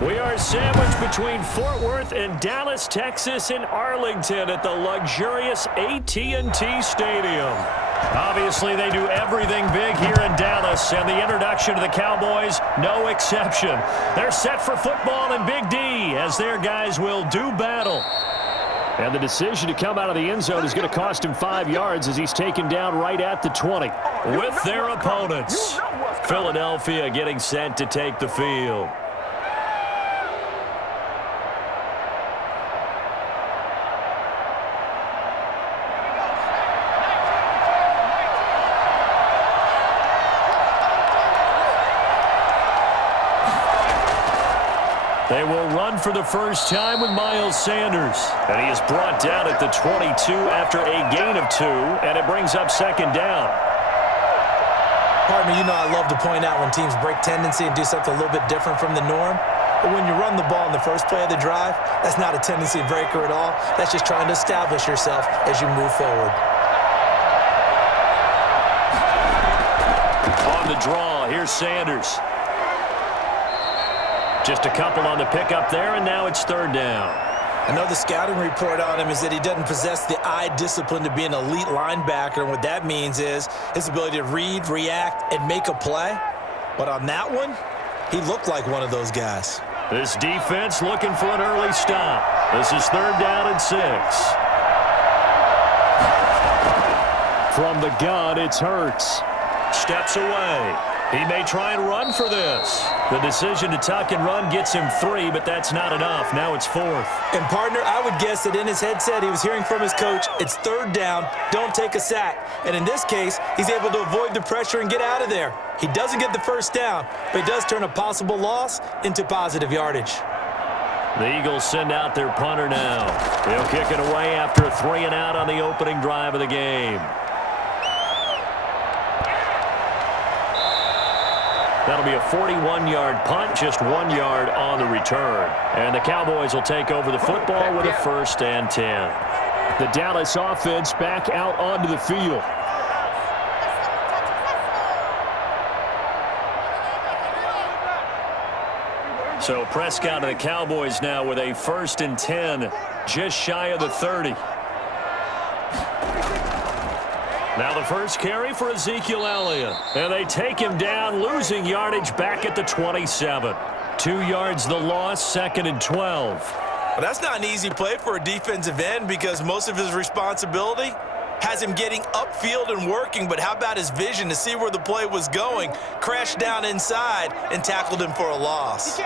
We are sandwiched between Fort Worth and Dallas, Texas, and Arlington at the luxurious AT&T Stadium. Obviously, they do everything big here in Dallas, and the introduction to the Cowboys, no exception. They're set for football in Big D as their guys will do battle. And the decision to come out of the end zone is going to cost him 5 yards as he's taken down right at the 20 with their opponents. Philadelphia getting set to take the field. They will run for the first time with Miles Sanders. And he is brought down at the 22 after a gain of 2, and it brings up second down. Partner, you know I love to point out when teams break tendency and do something a little bit different from the norm. But when you run the ball in the first play of the drive, that's not a tendency breaker at all. That's just trying to establish yourself as you move forward. On the draw, here's Sanders. Just a couple on the pickup there, and now it's third down. I know the scouting report on him is that he doesn't possess the eye discipline to be an elite linebacker, and what that means is his ability to read, react, and make a play. But on that one, he looked like one of those guys. This defense looking for an early stop. This is third down and 6. From the gun, it's Hurts. Steps away. He may try and run for this. The decision to tuck and run gets him 3, but that's not enough. Now it's 4th. And, partner, I would guess that in his headset he was hearing from his coach, it's third down, don't take a sack. And in this case, he's able to avoid the pressure and get out of there. He doesn't get the first down, but he does turn a possible loss into positive yardage. The Eagles send out their punter now. He'll kick it away after a 3-and-out on the opening drive of the game. That'll be a 41-yard punt, just 1 yard on the return. And the Cowboys will take over the football with a 1st and 10. The Dallas offense back out onto the field. So Prescott and the Cowboys now with a 1st and 10, just shy of the 30. Now the first carry for Ezekiel Elliott. And they take him down, losing yardage back at the 27. 2 yards the loss, 2nd and 12. Well, that's not an easy play for a defensive end because most of his responsibility has him getting upfield and working, but how about his vision to see where the play was going, crashed down inside, and tackled him for a loss.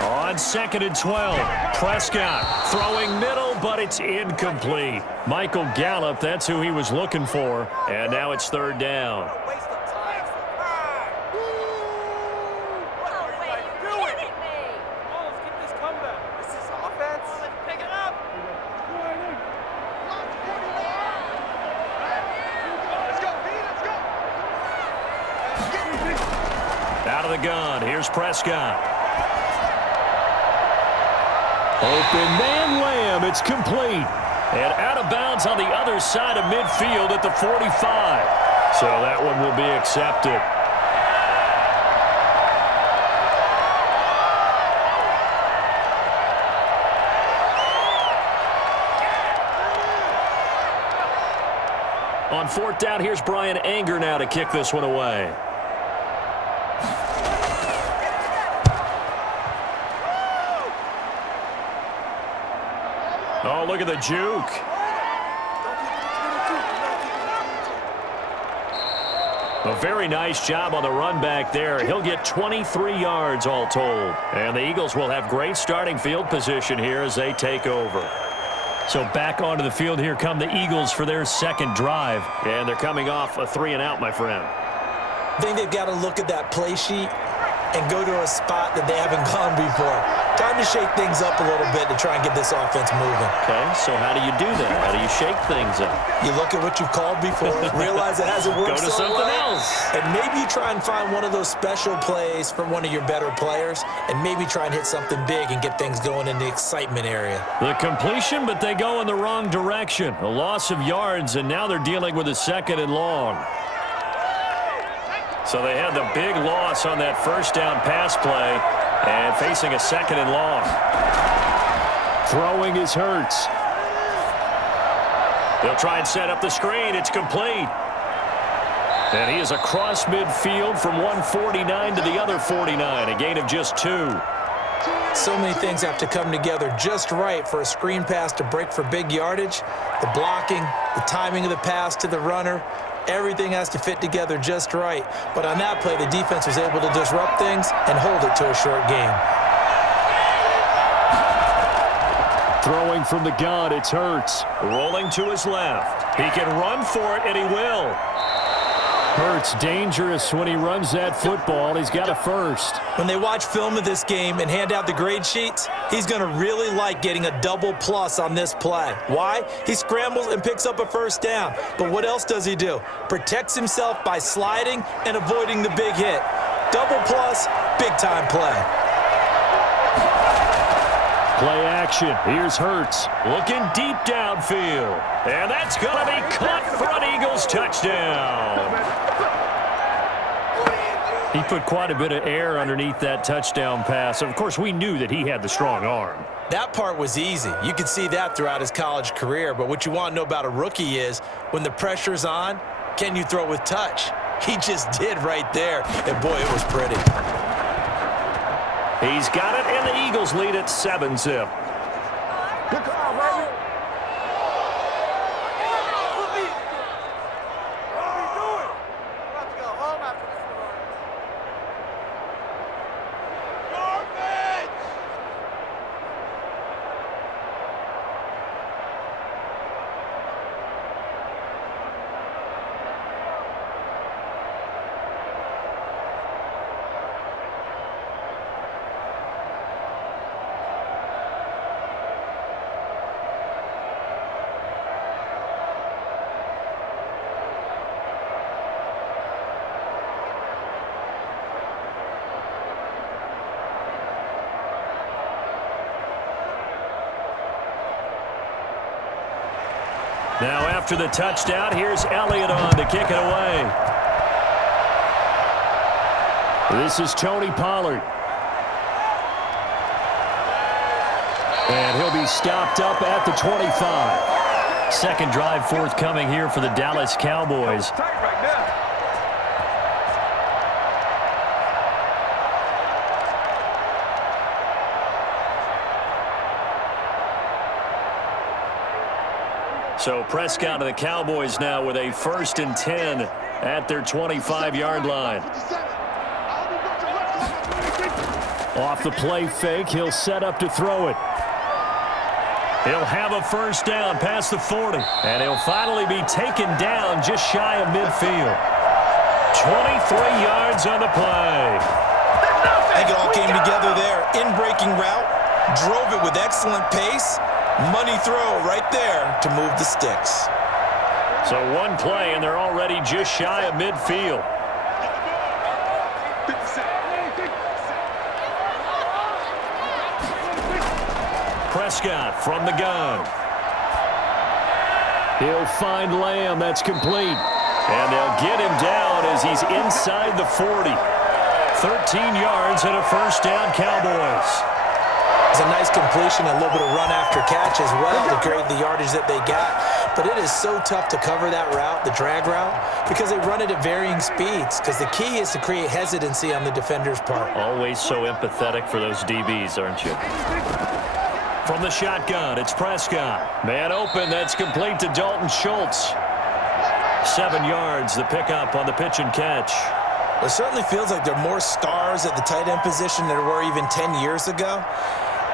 On 2nd and 12, Prescott throwing middle, but it's incomplete. Michael Gallup, that's who he was looking for, and now it's third down. Out of the gun, here's Prescott. Open man Lamb, it's complete. And out of bounds on the other side of midfield at the 45. So that one will be accepted. On 4th down, here's Brian Anger now to kick this one away. Oh, look at the juke. A very nice job on the run back there. He'll get 23 yards all told. And the Eagles will have great starting field position here as they take over. So back onto the field here come the Eagles for their second drive. And they're coming off a 3-and-out, my friend. I think they've got to look at that play sheet and go to a spot that they haven't gone before. Time to shake things up a little bit to try and get this offense moving. Okay, so how do you do that? How do you shake things up? You look at what you've called before, realize it hasn't worked Go to something else. And maybe you try and find one of those special plays from one of your better players, and maybe try and hit something big and get things going in the excitement area. The completion, but they go in the wrong direction. A loss of yards, and now they're dealing with a 2nd and long. So they had the big loss on that first down pass play and facing a second and long. Throwing is Hurts. They'll try and set up the screen. It's complete. And he is across midfield from 149 to the other 49, a gain of just 2. So many things have to come together just right for a screen pass to break for big yardage. The blocking, the timing of the pass to the runner, everything has to fit together just right. But on that play, the defense was able to disrupt things and hold it to a short game. Throwing from the gun, it's Hurts. Rolling to his left. He can run for it, and he will. Hurts dangerous when he runs that football. He's got a first. When they watch film of this game and hand out the grade sheets, he's going to really like getting a double plus on this play. Why? He scrambles and picks up a first down. But what else does he do? Protects himself by sliding and avoiding the big hit. Double plus, big-time play. Play action. Here's Hurts. Looking deep downfield. And that's going to be caught for an Eagles touchdown. He put quite a bit of air underneath that touchdown pass. Of course, we knew that he had the strong arm. That part was easy. You could see that throughout his college career. But what you want to know about a rookie is when the pressure's on, can you throw with touch? He just did right there. And, boy, it was pretty. He's got it, and the Eagles lead at 7-zip. Good call, baby. Now after the touchdown, here's Elliott on to kick it away. This is Tony Pollard. And he'll be stopped up at the 25. Second drive forthcoming here for the Dallas Cowboys. So Prescott and the Cowboys now with a 1st and 10 at their 25-yard line. Off the play fake, he'll set up to throw it. He'll have a first down past the 40. And he'll finally be taken down just shy of midfield. 23 yards on the play. I think it all came together there. In-breaking route, drove it with excellent pace. Money throw right there to move the sticks. So one play, and they're already just shy of midfield. Prescott from the gun. He'll find Lamb. That's complete. And they'll get him down as he's inside the 40. 13 yards and a first down, Cowboys. It's a nice completion, a little bit of run after catch as well to create the yardage that they got. But it is so tough to cover that route, the drag route, because they run it at varying speeds. Because the key is to create hesitancy on the defender's part. Always so empathetic for those DBs, aren't you? From the shotgun, it's Prescott. Man open, that's complete to Dalton Schultz. 7 yards, the pickup on the pitch and catch. It certainly feels like there are more stars at the tight end position than there were even 10 years ago.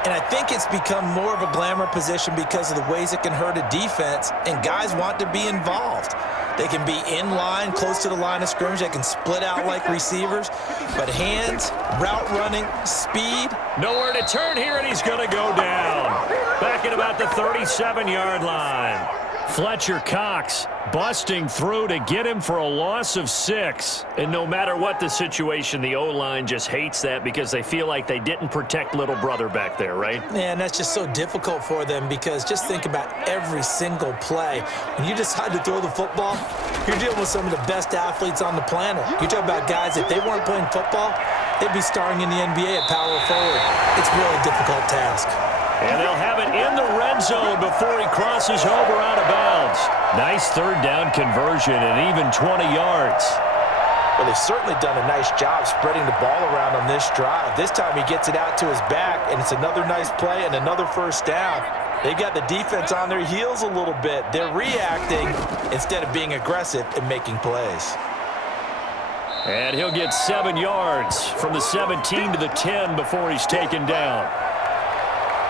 And I think it's become more of a glamour position because of the ways it can hurt a defense, and guys want to be involved. They can be in line, close to the line of scrimmage. They can split out like receivers. But hands, route running, speed. Nowhere to turn here, and he's going to go down. Back at about the 37-yard line. Fletcher Cox busting through to get him for a loss of 6. And no matter what the situation, the O-line just hates that because they feel like they didn't protect little brother back there, right? Man, that's just so difficult for them because just think about every single play. When you decide to throw the football, you're dealing with some of the best athletes on the planet. You talk about guys, if they weren't playing football, they'd be starring in the NBA at power forward. It's a really difficult task. And they'll have it in the red zone before he crosses over out of bounds. Nice third down conversion and even 20 yards. Well, they've certainly done a nice job spreading the ball around on this drive. This time he gets it out to his back, and it's another nice play and another first down. They've got the defense on their heels a little bit. They're reacting instead of being aggressive and making plays. And he'll get 7 yards from the 17 to the 10 before he's taken down.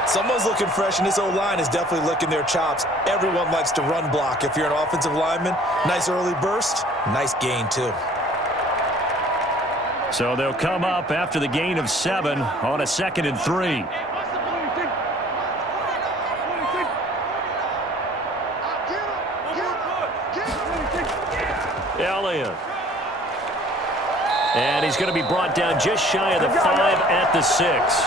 Someone's looking fresh, and this O-line is definitely licking their chops. Everyone likes to run block. If you're an offensive lineman, nice early burst, nice gain too. So they'll come up after the gain of 7 on a 2nd and 3. Elliott. And he's going to be brought down just shy of the 5 at the 6.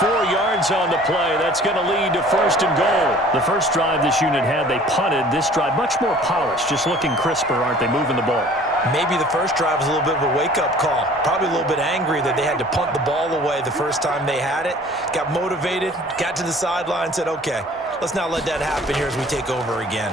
4 yards on the play. That's going to lead to 1st and goal. The first drive this unit had, they punted. This drive, much more polished, just looking crisper, aren't they, moving the ball? Maybe the first drive was a little bit of a wake-up call. Probably a little bit angry that they had to punt the ball away the first time they had it. Got motivated, got to the sideline, said, okay, let's not let that happen here as we take over again.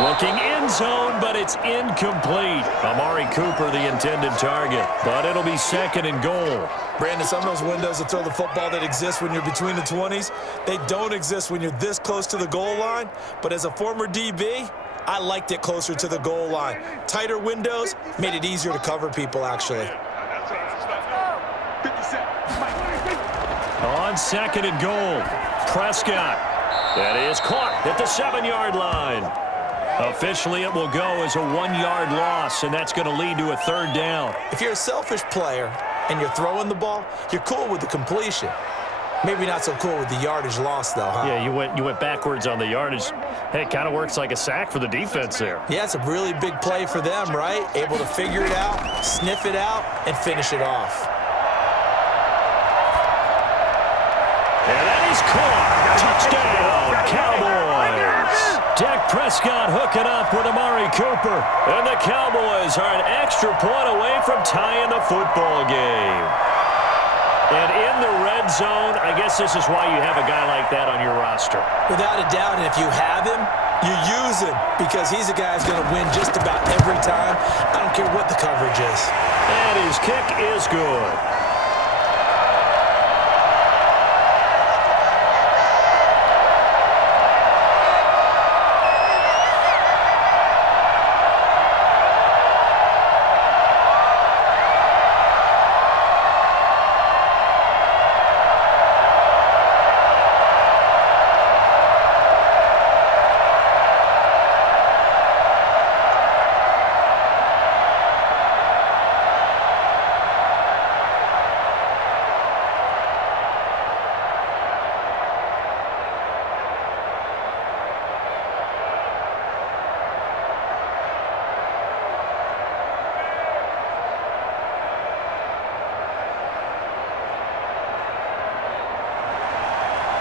Looking end zone, but it's incomplete. Amari Cooper, the intended target, but it'll be 2nd and goal. Brandon, some of those windows to throw the football that exist when you're between the 20s, they don't exist when you're this close to the goal line. But as a former DB, I liked it closer to the goal line. Tighter windows made it easier to cover people, actually. On 2nd and goal, Prescott. That is caught at the 7-yard line. Officially, it will go as a 1-yard loss, and that's going to lead to a 3rd down. If you're a selfish player and you're throwing the ball, you're cool with the completion. Maybe not so cool with the yardage loss, though, huh? Yeah, you went backwards on the yardage. Hey, it kind of works like a sack for the defense there. Yeah, it's a really big play for them, right? Able to figure it out, sniff it out, and finish it off. And that is caught. Touchdown, Cowboys. Dak Prescott hooking up with Amari Cooper. And the Cowboys are an extra point away from tying the football game. And in the red zone, I guess this is why you have a guy like that on your roster. Without a doubt, and if you have him, you use him because he's a guy who's going to win just about every time. I don't care what the coverage is. And his kick is good.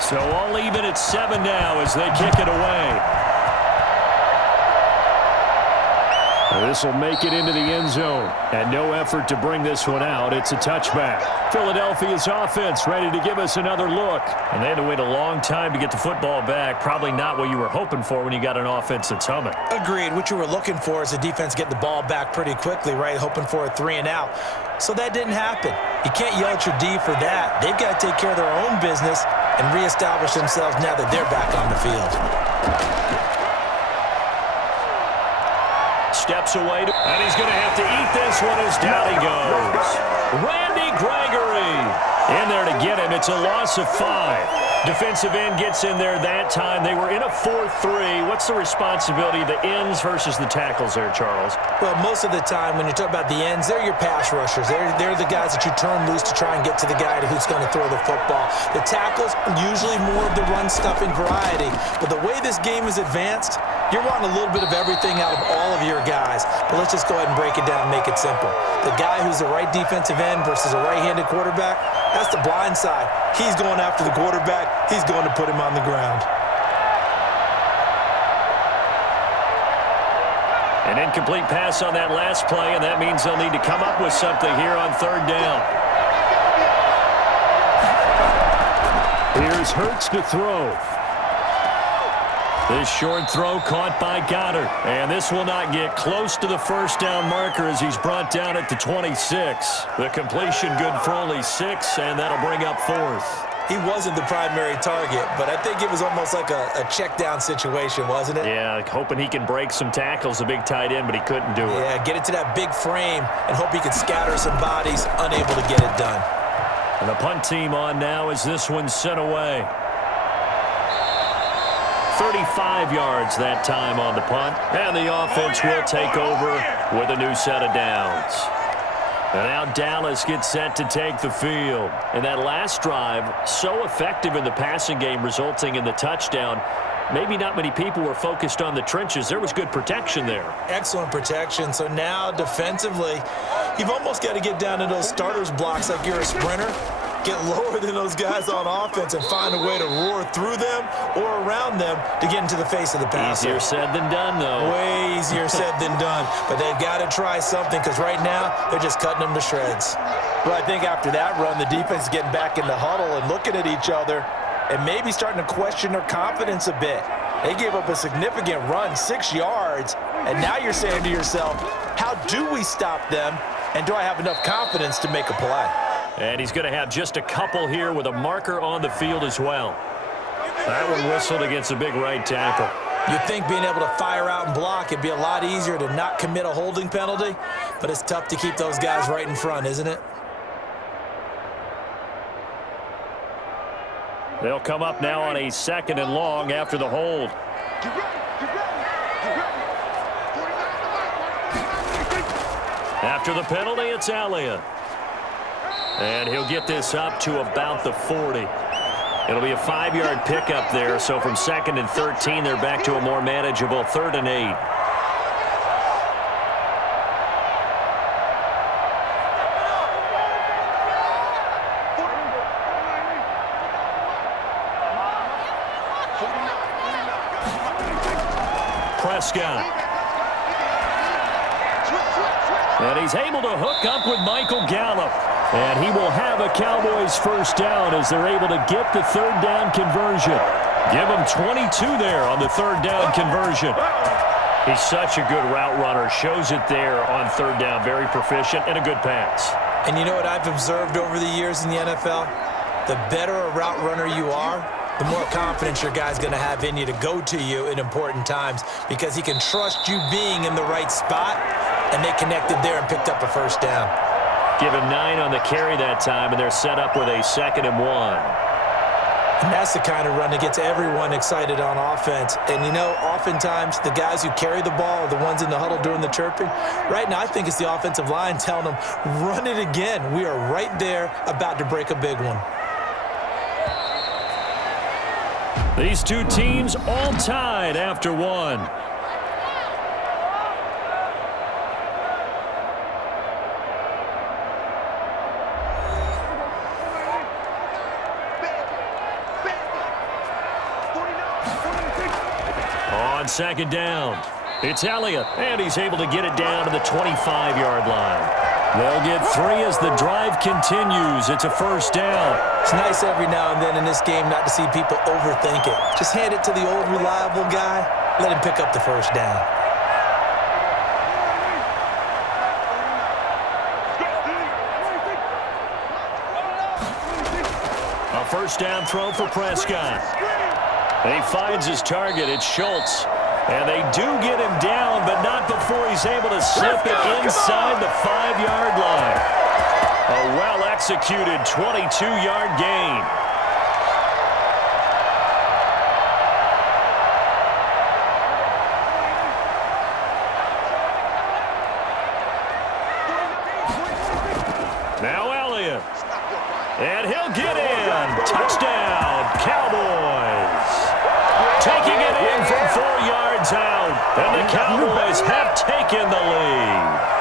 So all even at 7 now as they kick it away. This will make it into the end zone. And no effort to bring this one out. It's a touchback. Philadelphia's offense ready to give us another look. And they had to wait a long time to get the football back. Probably not what you were hoping for when you got an offense that's humming. Agreed. What you were looking for is the defense getting the ball back pretty quickly, right? Hoping for a 3 and out. So that didn't happen. You can't yell at your D for that. They've got to take care of their own business and reestablish themselves now that they're back on the field. Steps away, and he's going to have to eat this one as down he goes. Randy Gregory in there to get him. It's a loss of 5. Defensive end gets in there that time. They were in a 4-3. What's the responsibility of the ends versus the tackles there, Charles? Well, most of the time when you talk about the ends, they're your pass rushers. They're the guys that you turn loose to try and get to the guy who's going to throw the football. The tackles, usually more of the run-stuffing variety. But the way this game is advanced, you're wanting a little bit of everything out of all of your guys. But let's just go ahead and break it down and make it simple. The guy who's the right defensive end versus a right-handed quarterback, that's the blind side. He's going after the quarterback. He's going to put him on the ground. An incomplete pass on that last play, and that means they'll need to come up with something here on third down. Here's Hurts to throw. This short throw caught by Goddard. And this will not get close to the first down marker as he's brought down at the 26. The completion good for only 6, and that'll bring up fourth. He wasn't the primary target, but I think it was almost like a check down situation, wasn't it? Yeah, hoping he can break some tackles, the big tight end, but he couldn't do it. Yeah, get it to that big frame and hope he can scatter some bodies, unable to get it done. And the punt team on now as this one's sent away. 35 yards that time on the punt. And the offense will take over with a new set of downs. And now Dallas gets set to take the field. And that last drive, so effective in the passing game, resulting in the touchdown. Maybe not many people were focused on the trenches. There was good protection there. Excellent protection. So now defensively, you've almost got to get down to those starters blocks like you're a sprinter. Get lower than those guys on offense and find a way to roar through them or around them to get into the face of the passer. Easier said than done, though. Way easier said than done. But they've got to try something because right now they're just cutting them to shreds. Well, I think after that run, the defense is getting back in the huddle and looking at each other and maybe starting to question their confidence a bit. They gave up a significant run, 6 yards, and now you're saying to yourself, how do we stop them, and do I have enough confidence to make a play? And he's going to have just a couple here with a marker on the field as well. That one whistled against a big right tackle. You'd think being able to fire out and block, it'd be a lot easier to not commit a holding penalty, but it's tough to keep those guys right in front, isn't it? They'll come up now on a 2nd and long after the hold. After the penalty, it's Elliott. And he'll get this up to about the 40. It'll be a 5-yard pickup there, so from 2nd and 13, they're back to a more manageable 3rd and 8. Prescott. And he's able to hook up with Michael Gallup. And he will have a Cowboys first down as they're able to get the 3rd down conversion. Give him 22 there on the 3rd down conversion. He's such a good route runner. Shows it there on 3rd down. Very proficient and a good pass. And you know what I've observed over the years in the NFL? The better a route runner you are, the more confidence your guy's going to have in you to go to you in important times because he can trust you being in the right spot, and they connected there and picked up a first down. Give him 9 on the carry that time, and they're set up with a 2nd and 1. And that's the kind of run that gets everyone excited on offense. And, you know, oftentimes the guys who carry the ball are the ones in the huddle doing the chirping. Right now, I think it's the offensive line telling them, run it again. We are right there about to break a big one. These two teams all tied after one. On 2nd down, it's Elliott, and he's able to get it down to the 25-yard line. They'll get 3 as the drive continues. It's a first down. It's nice every now and then in this game not to see people overthink it. Just hand it to the old reliable guy. Let him pick up the first down. A first down throw for Prescott. And he finds his target. It's Schultz. And they do get him down, but not before he's able to slip it inside the 5-yard line. A well-executed 22-yard gain. Now Elliott. And he'll get in. Touchdown, Cowboys. Taking it in from 4 yards out. And the Cowboys have taken the lead.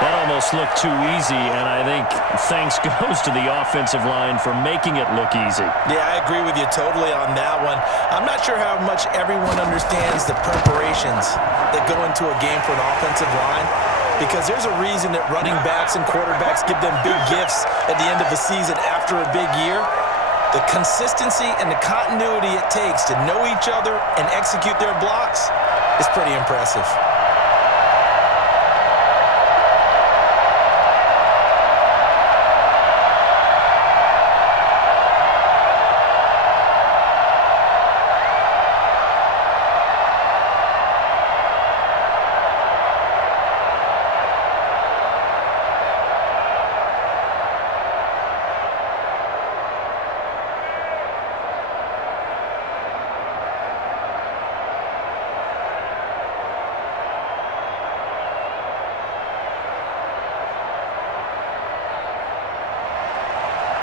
That almost looked too easy, and I think thanks goes to the offensive line for making it look easy. Yeah, I agree with you totally on that one. I'm not sure how much everyone understands the preparations that go into a game for an offensive line, because there's a reason that running backs and quarterbacks give them big gifts at the end of the season after a big year. The consistency and the continuity it takes to know each other and execute their blocks is pretty impressive.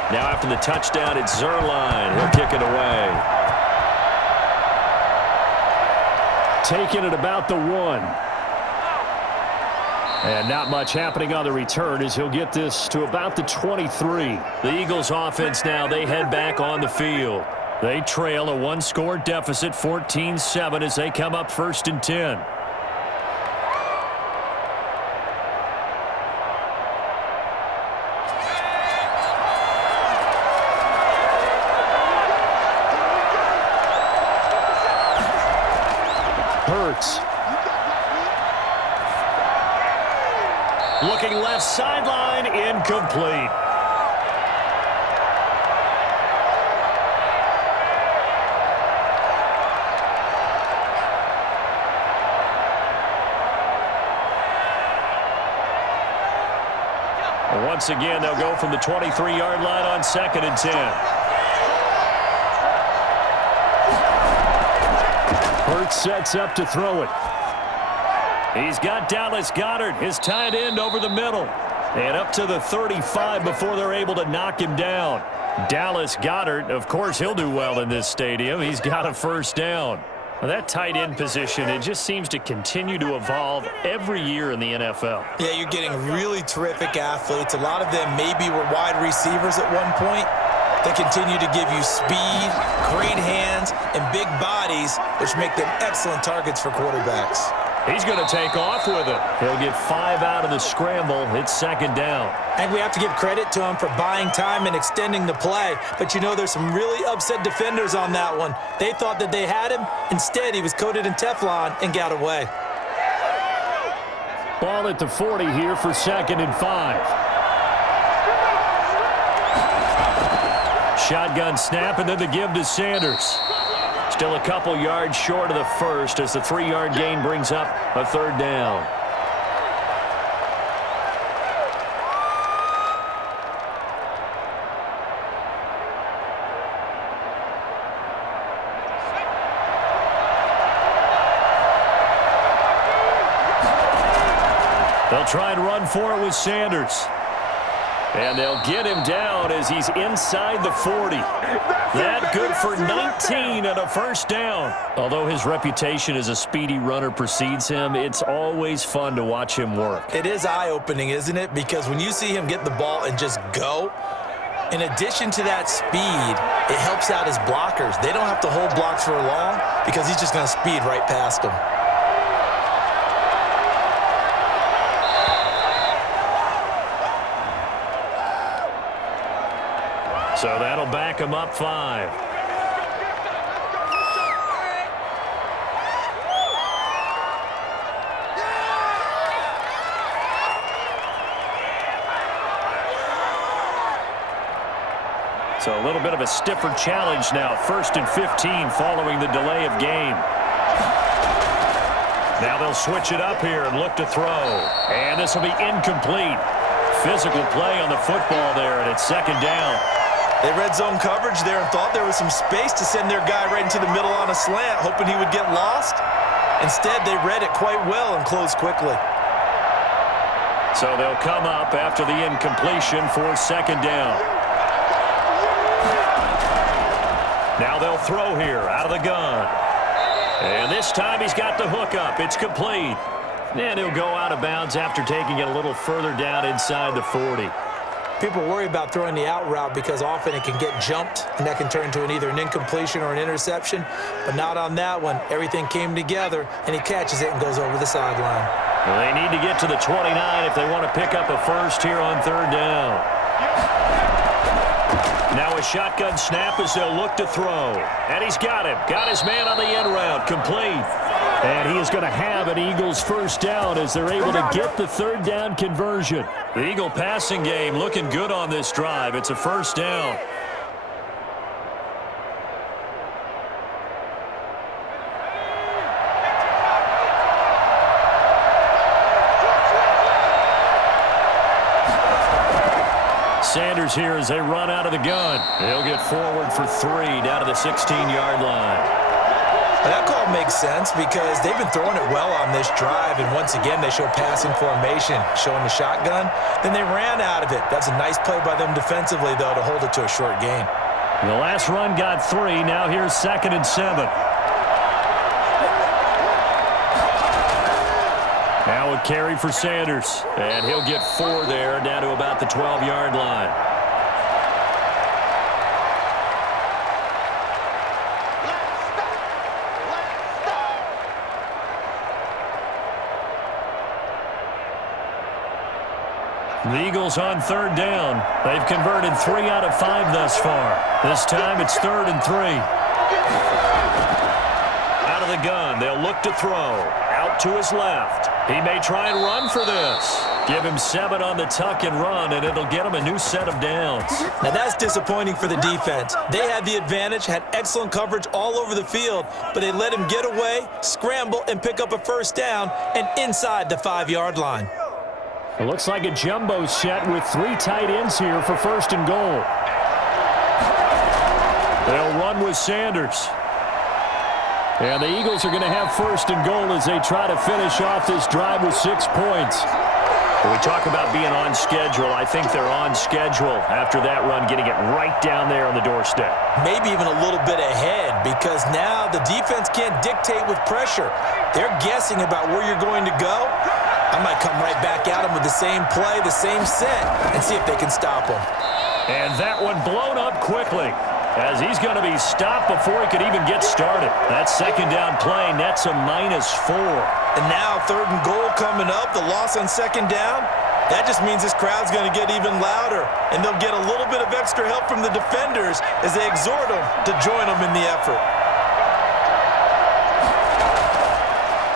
Now after the touchdown, it's Zerline. He'll kick it away. Taking it about the 1. And not much happening on the return as he'll get this to about the 23. The Eagles offense now, they head back on the field. They trail a 1-score deficit, 14-7 as they come up 1st and 10. Looking left sideline, incomplete. Once again, they'll go from the 23-yard line on 2nd and 10. Hurts sets up to throw it. He's got Dallas Goedert, his tight end, over the middle. And up to the 35 before they're able to knock him down. Dallas Goedert, of course, he'll do well in this stadium. He's got a 1st down. Well, that tight end position, it just seems to continue to evolve every year in the NFL. Yeah, you're getting really terrific athletes. A lot of them maybe were wide receivers at one point. They continue to give you speed, great hands, and big bodies, which make them excellent targets for quarterbacks. He's going to take off with it. He'll get 5 out of the scramble. It's 2nd down. I think we have to give credit to him for buying time and extending the play. But, you know, there's some really upset defenders on that one. They thought that they had him. Instead, he was coated in Teflon and got away. Ball at the 40 here for 2nd and 5. Shotgun snap, and then the give to Sanders. Still a couple yards short of the 1st as the 3-yard gain brings up a 3rd down. They'll try and run for it with Sanders. And they'll get him down as he's inside the 40. That good for 19 and a 1st down. Although his reputation as a speedy runner precedes him, it's always fun to watch him work. It is eye-opening, isn't it? Because when you see him get the ball and just go, in addition to that speed, it helps out his blockers. They don't have to hold blocks for long because he's just going to speed right past them. So that'll back him up 5. So a little bit of a stiffer challenge now. 1st and 15 following the delay of game. Now they'll switch it up here and look to throw. And this will be incomplete. Physical play on the football there, and it's 2nd down. They red zone coverage there and thought there was some space to send their guy right into the middle on a slant, hoping he would get lost. Instead, they read it quite well and closed quickly. So they'll come up after the incompletion for second down. Now they'll throw here out of the gun. And this time he's got the hook up. It's complete. And he'll go out of bounds after taking it a little further down inside the 40. People worry about throwing the out route because often it can get jumped, and that can turn into either an incompletion or an interception. But not on that one. Everything came together, and he catches it and goes over the sideline. Well, they need to get to the 29 if they want to pick up a first here on third down. Now a shotgun snap as they'll look to throw. And he's got him. Got his man on the end route. Complete. And he is going to have an Eagles first down as they're able to get the third down conversion. The Eagle passing game looking good on this drive. It's a first down. Sanders here as they run out of the gun. They'll get forward for 3 down to the 16-yard line. That call makes sense because they've been throwing it well on this drive, and once again they show passing formation, showing the shotgun. Then they ran out of it. That's a nice play by them defensively, though, to hold it to a short gain. The last run got 3. Now here's 2nd and 7. Now a carry for Sanders, and he'll get 4 there down to about the 12-yard line. The Eagles on third down. They've converted 3 out of 5 thus far. This time it's 3rd and 3. Out of the gun, they'll look to throw. Out to his left. He may try and run for this. Give him 7 on the tuck and run, and it'll get him a new set of downs. Now that's disappointing for the defense. They had the advantage, had excellent coverage all over the field, but they let him get away, scramble, and pick up a first down, and inside the 5-yard line. It looks like a jumbo set with 3 tight ends here for 1st and goal. They'll run with Sanders. And the Eagles are going to have 1st and goal as they try to finish off this drive with 6 points. When we talk about being on schedule, I think they're on schedule after that run, getting it right down there on the doorstep. Maybe even a little bit ahead because now the defense can't dictate with pressure. They're guessing about where you're going to go. I might come right back at them with the same play, the same set, and see if they can stop them. And that one blown up quickly as he's going to be stopped before he could even get started. That second down play nets a -4. And now 3rd and goal coming up, the loss on 2nd down. That just means this crowd's going to get even louder, and they'll get a little bit of extra help from the defenders as they exhort them to join them in the effort.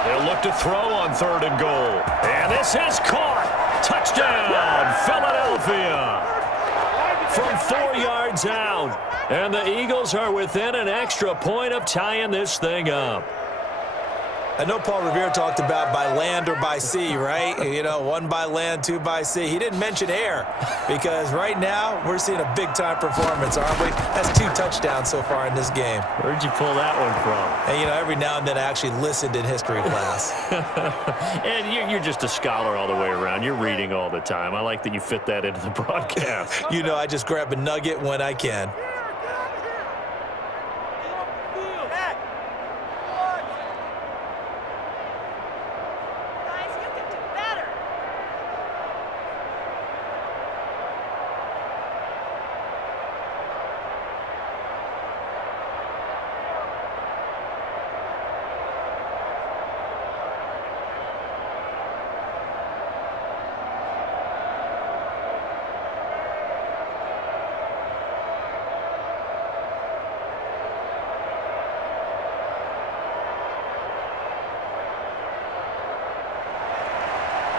They'll look to throw on 3rd and goal. And this is caught. Touchdown, Philadelphia. From 4 yards out. And the Eagles are within an extra point of tying this thing up. I know Paul Revere talked about by land or by sea, right? You know, 1 by land, 2 by sea. He didn't mention air because right now we're seeing a big-time performance, aren't we? That's 2 touchdowns so far in this game. Where'd you pull that one from? And, you know, every now and then I actually listened in history class. And you're just a scholar all the way around. You're reading all the time. I like that you fit that into the broadcast. You know, I just grab a nugget when I can.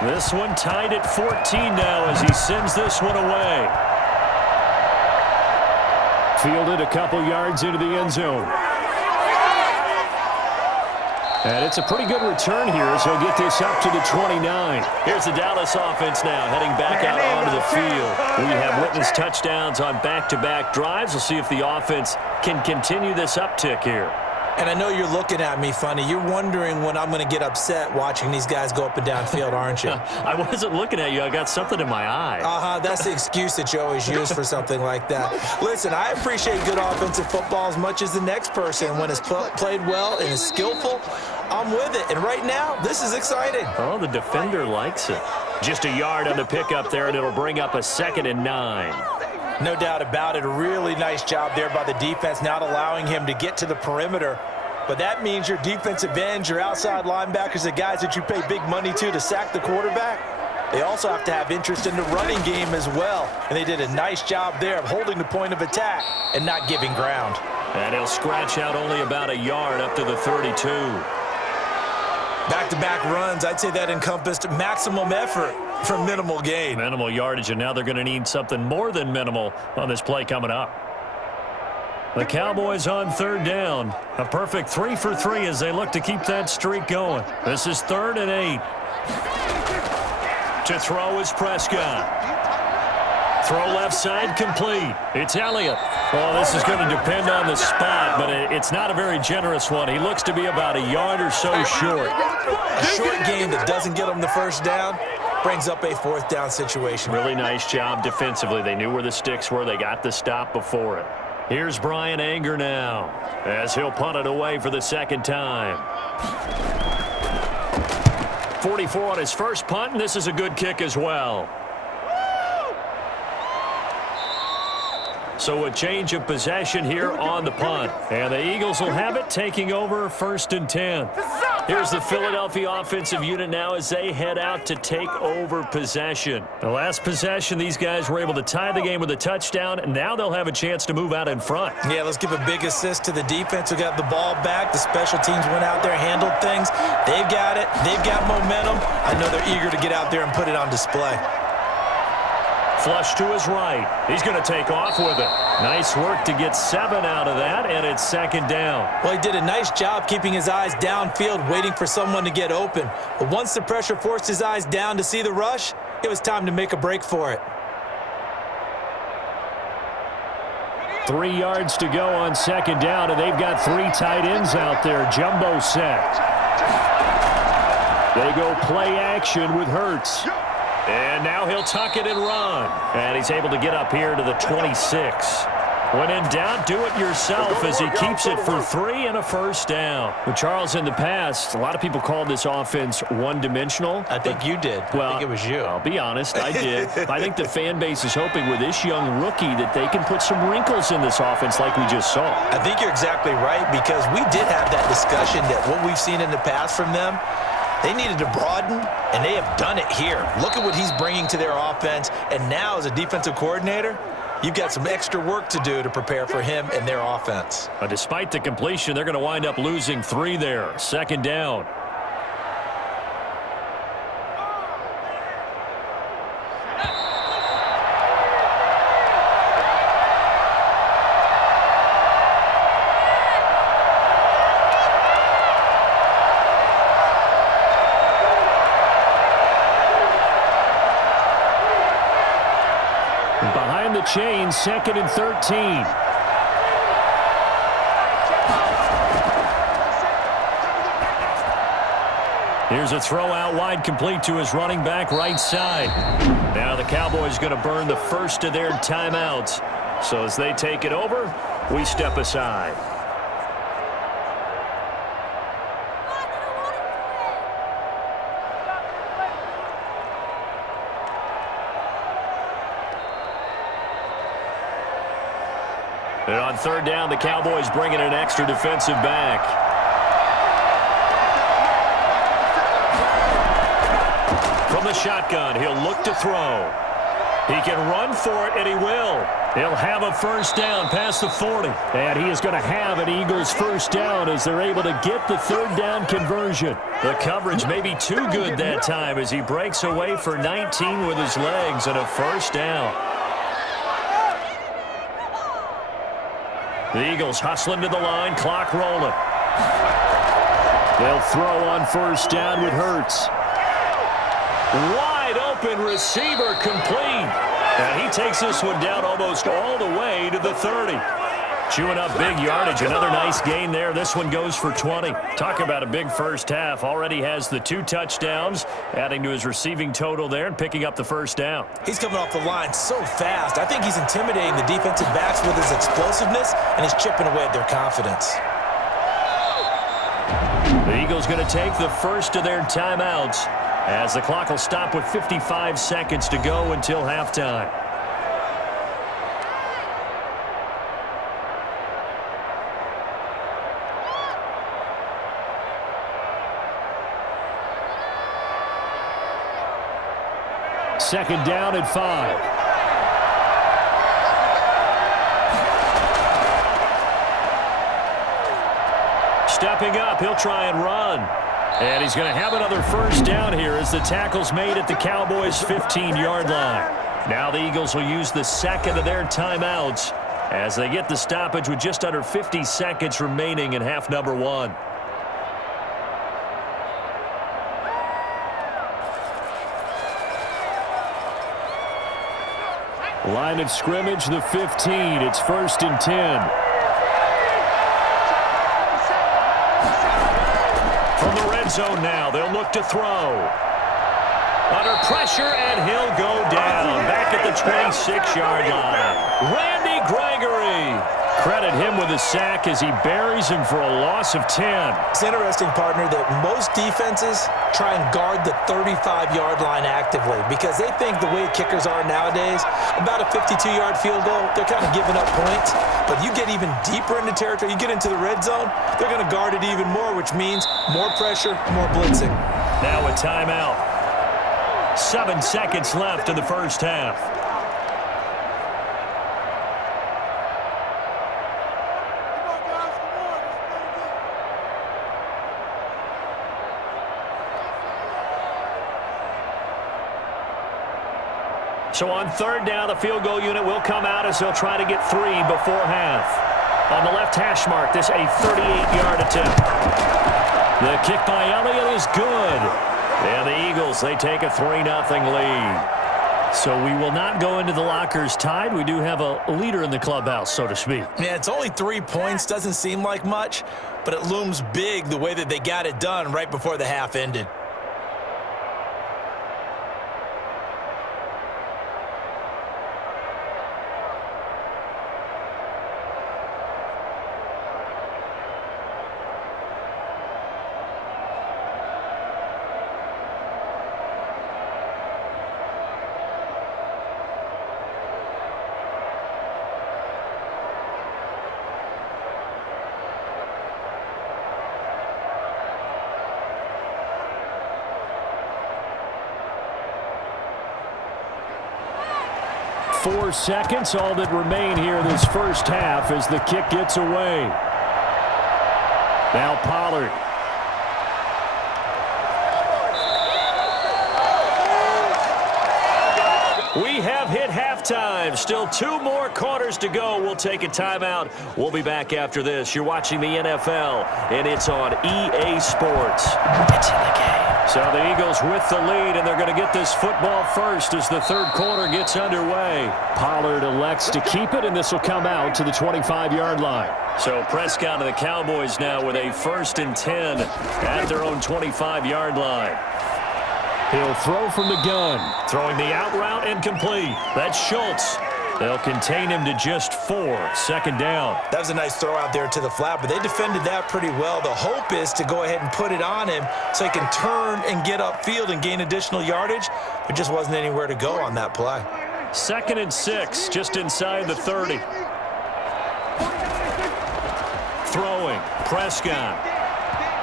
This one tied at 14 now as he sends this one away. Fielded a couple yards into the end zone. And it's a pretty good return here as he'll get this up to the 29. Here's the Dallas offense now heading back out onto the field. We have witnessed touchdowns on back-to-back drives. We'll see if the offense can continue this uptick here. And I know you're looking at me funny. You're wondering when I'm going to get upset watching these guys go up and down field, aren't you? I wasn't looking at you. I got something in my eye. That's the excuse that you always use for something like that. Listen, I appreciate good offensive football as much as the next person. When it's played well and is skillful, I'm with it. And right now, this is exciting. Oh, the defender likes it. Just a yard on the pickup there, and it'll bring up a 2nd and 9. No doubt about it. A really nice job there by the defense, not allowing him to get to the perimeter. But that means your defensive ends, your outside linebackers, the guys that you pay big money to sack the quarterback, they also have to have interest in the running game as well. And they did a nice job there of holding the point of attack and not giving ground. And he'll scratch out only about a yard up to the 32. Back-to-back runs, I'd say that encompassed maximum effort for minimal gain. Minimal yardage, and now they're going to need something more than minimal on this play coming up. The Cowboys on 3rd down. A perfect 3 for 3 as they look to keep that streak going. This is 3rd and 8. To throw is Prescott. Throw left side complete. It's Elliott. Well, this is going to depend on the spot, but it's not a very generous one. He looks to be about a yard or so short. A short game that doesn't get him the first down brings up a 4th down situation. Really nice job defensively. They knew where the sticks were. They got the stop before it. Here's Brian Anger now as he'll punt it away for the 2nd time. 44 on his first punt, and this is a good kick as well. So a change of possession here on the punt. And the Eagles will have it, taking over 1st and 10. Here's the Philadelphia offensive unit now as they head out to take over possession. The last possession, these guys were able to tie the game with a touchdown, and now they'll have a chance to move out in front. Yeah, let's give a big assist to the defense who got the ball back. The special teams went out there, handled things. They've got it. They've got momentum. I know they're eager to get out there and put it on display. Flush to his right. He's going to take off with it. Nice work to get 7 out of that, and it's 2nd down. Well, he did a nice job keeping his eyes downfield, waiting for someone to get open. But once the pressure forced his eyes down to see the rush, it was time to make a break for it. 3 yards to go on 2nd down, and they've got 3 tight ends out there. Jumbo set. They go play action with Hurts. And now he'll tuck it and run. And he's able to get up here to the 26. When in doubt, do it yourself as he keeps it for 3 and a 1st down. But Charles, in the past, a lot of people called this offense one-dimensional. I think you did. Well, I think it was you. I'll be honest, I did. I think the fan base is hoping with this young rookie that they can put some wrinkles in this offense like we just saw. I think you're exactly right, because we did have that discussion that what we've seen in the past from them, they needed to broaden, and they have done it here. Look at what he's bringing to their offense, and now as a defensive coordinator, you've got some extra work to do to prepare for him and their offense. But despite the completion, they're going to wind up losing 3 there. 2nd down. Behind the chain, 2nd and 13. Here's a throw out wide, complete to his running back right side. Now the Cowboys going to burn the first of their timeouts. So as they take it over, we step aside. And on 3rd down, the Cowboys bring in an extra defensive back. From the shotgun, he'll look to throw. He can run for it, and he will. He'll have a 1st down past the 40. And he is going to have an Eagles 1st down as they're able to get the 3rd down conversion. The coverage may be too good that time as he breaks away for 19 with his legs and a 1st down. The Eagles hustling to the line, clock rolling. They'll throw on 1st down with Hurts. Wide open receiver complete. And he takes this one down almost all the way to the 30. Chewing up big yardage. Another nice gain there. This one goes for 20. Talk about a big first half. Already has the 2 touchdowns, adding to his receiving total there and picking up the first down. He's coming off the line so fast. I think he's intimidating the defensive backs with his explosiveness, and he's chipping away at their confidence. The Eagles going to take the first of their timeouts as the clock will stop with 55 seconds to go until halftime. Second down at 5. Stepping up, he'll try and run. And he's going to have another first down here as the tackle's made at the Cowboys' 15-yard line. Now the Eagles will use the second of their timeouts as they get the stoppage with just under 50 seconds remaining in half number 1. Line of scrimmage, the 15. It's 1st and 10. From the red zone now, they'll look to throw. Under pressure, and he'll go down. Back at the 26-yard line. Randy Gregory. Credit him with a sack as he buries him for a loss of 10. It's interesting, partner, that most defenses try and guard the 35-yard line actively because they think the way kickers are nowadays, about a 52-yard field goal, they're kind of giving up points. But you get even deeper into territory, you get into the red zone, they're going to guard it even more, which means more pressure, more blitzing. Now a timeout. 7 seconds left in the first half. So on third down, the field goal unit will come out as they'll try to get 3 before half. On the left hash mark, this a 38-yard attempt. The kick by Elliott is good. And the Eagles, they take a 3-0 lead. So we will not go into the lockers tied. We do have a leader in the clubhouse, so to speak. Yeah, it's only 3 points. Doesn't seem like much, but it looms big the way that they got it done right before the half ended. Four seconds, all that remain here in this first half as the kick gets away. Now Pollard. We have hit halftime. Still 2 more quarters to go. We'll take a timeout. We'll be back after this. You're watching the NFL, and it's on EA Sports. It's in the game. So the Eagles with the lead, and they're going to get this football first as the third quarter gets underway. Pollard elects to keep it, and this will come out to the 25-yard line. So Prescott and the Cowboys now with a 1st and 10 at their own 25-yard line. He'll throw from the gun. Throwing the out route incomplete. That's Schultz. They'll contain him to just 4. 2nd down. That was a nice throw out there to the flat, but they defended that pretty well. The hope is to go ahead and put it on him so he can turn and get upfield and gain additional yardage. There just wasn't anywhere to go on that play. 2nd and 6, just inside the 30. Throwing, Prescott.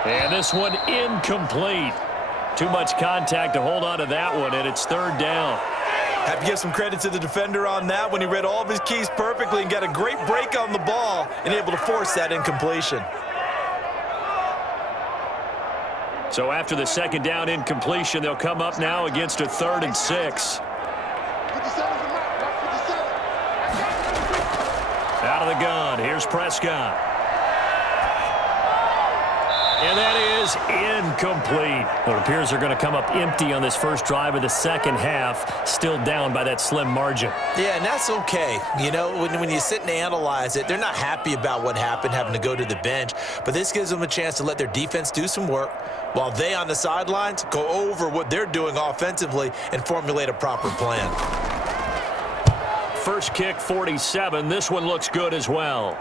And this one incomplete. Too much contact to hold on to that one, and it's 3rd down. Have to give some credit to the defender on that when he read all of his keys perfectly and got a great break on the ball and able to force that incompletion. So after the 2nd down incompletion, they'll come up now against a 3rd and 6. Out of the gun, here's Prescott. And that is incomplete. It appears they're going to come up empty on this first drive of the second half, still down by that slim margin. Yeah, and that's okay. You know, when you sit and analyze it, they're not happy about what happened, having to go to the bench. But this gives them a chance to let their defense do some work while they on the sidelines go over what they're doing offensively and formulate a proper plan. First kick, 47. This one looks good as well.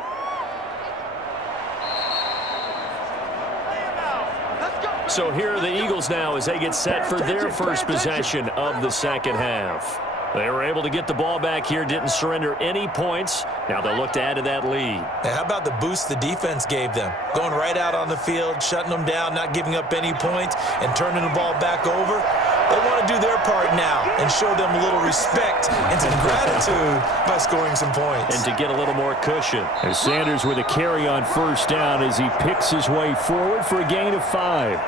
So here are the Eagles now as they get set for their first possession of the second half. They were able to get the ball back here, didn't surrender any points. Now they'll look to add to that lead. And how about the boost the defense gave them? Going right out on the field, shutting them down, not giving up any points, and turning the ball back over. They want to do their part now and show them a little respect and some gratitude by scoring some points. And to get a little more cushion. As Sanders with a carry on first down as he picks his way forward for a gain of 5.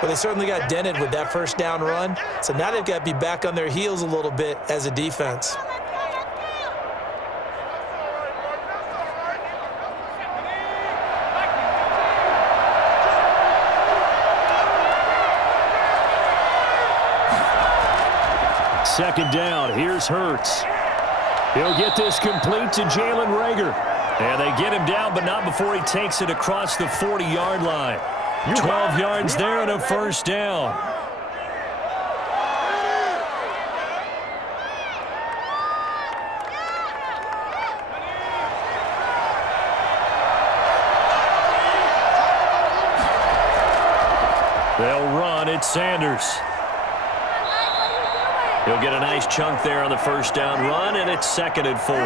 Well, they certainly got dented with that first down run, so now they've got to be back on their heels a little bit as a defense. Second down, here's Hurts. He'll get this complete to Jalen Reagor. And they get him down, but not before he takes it across the 40-yard line. 12 yards there and a first down. They'll run. It's Sanders. He'll get a nice chunk there on the first down run, and it's 2nd and 4.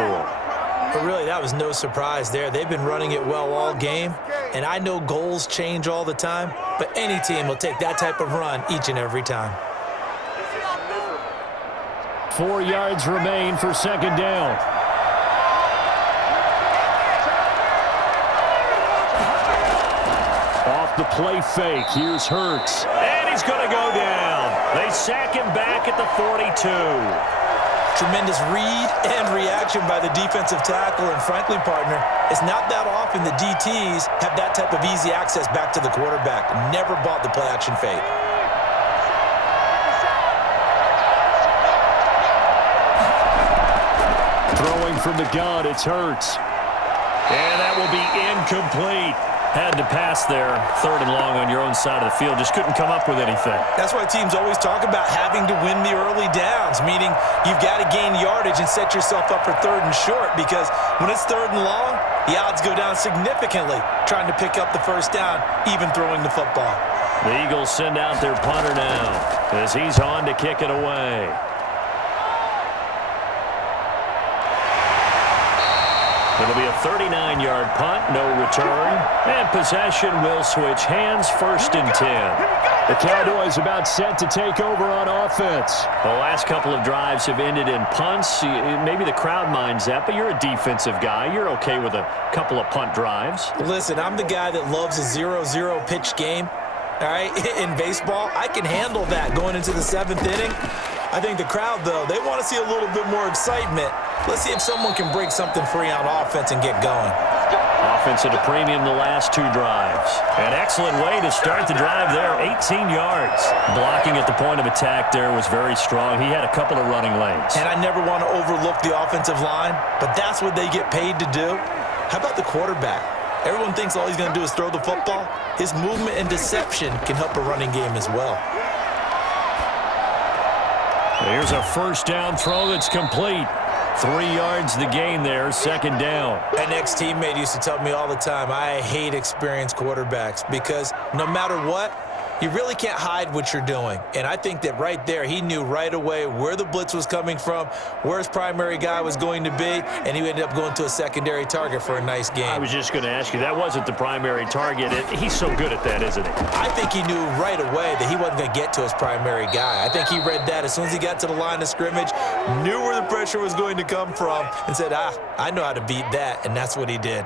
But really, that was no surprise there. They've been running it well all game, and I know goals change all the time, but any team will take that type of run each and every time. 4 yards remain for second down. Off the play fake, here's Hurts. And he's going to go down. They sack him back at the 42. Tremendous read and reaction by the defensive tackle, and frankly, partner, it's not that often the DTs have that type of easy access back to the quarterback. Never bought the play-action fake. Throwing from the gun, it's Hurts. And that will be incomplete. Had to pass there. 3rd and long on your own side of the field. Just couldn't come up with anything. That's why teams always talk about having to win the early downs, meaning you've got to gain yardage and set yourself up for 3rd and short, because when it's 3rd and long, the odds go down significantly trying to pick up the first down, even throwing the football. The Eagles send out their punter now as he's on to kick it away. It'll be a 39-yard punt, no return, and possession will switch hands, 1st and 10. The Cowboys about set to take over on offense. The last couple of drives have ended in punts. Maybe the crowd minds that, but you're a defensive guy. You're okay with a couple of punt drives. Listen, I'm the guy that loves a 0-0 pitch game. All right, in baseball, I can handle that going into the 7th inning. I think the crowd, though, they want to see a little bit more excitement. Let's see if someone can break something free on offense and get going. Offense at a premium the last 2 drives. An excellent way to start the drive there, 18 yards. Blocking at the point of attack there was very strong. He had a couple of running lanes. And I never want to overlook the offensive line, but that's what they get paid to do. How about the quarterback? Everyone thinks all he's going to do is throw the football. His movement and deception can help a running game as well. Here's a first down throw that's complete. 3 yards the gain there, 2nd down. An ex-teammate used to tell me all the time, I hate experienced quarterbacks because no matter what, you really can't hide what you're doing. And I think that right there, he knew right away where the blitz was coming from, where his primary guy was going to be, and he ended up going to a secondary target for a nice game. I was just going to ask you, that wasn't the primary target. He's so good at that, isn't he? I think he knew right away that he wasn't going to get to his primary guy. I think he read that as soon as he got to the line of scrimmage, knew where the pressure was going to come from, and said, I know how to beat that, and that's what he did.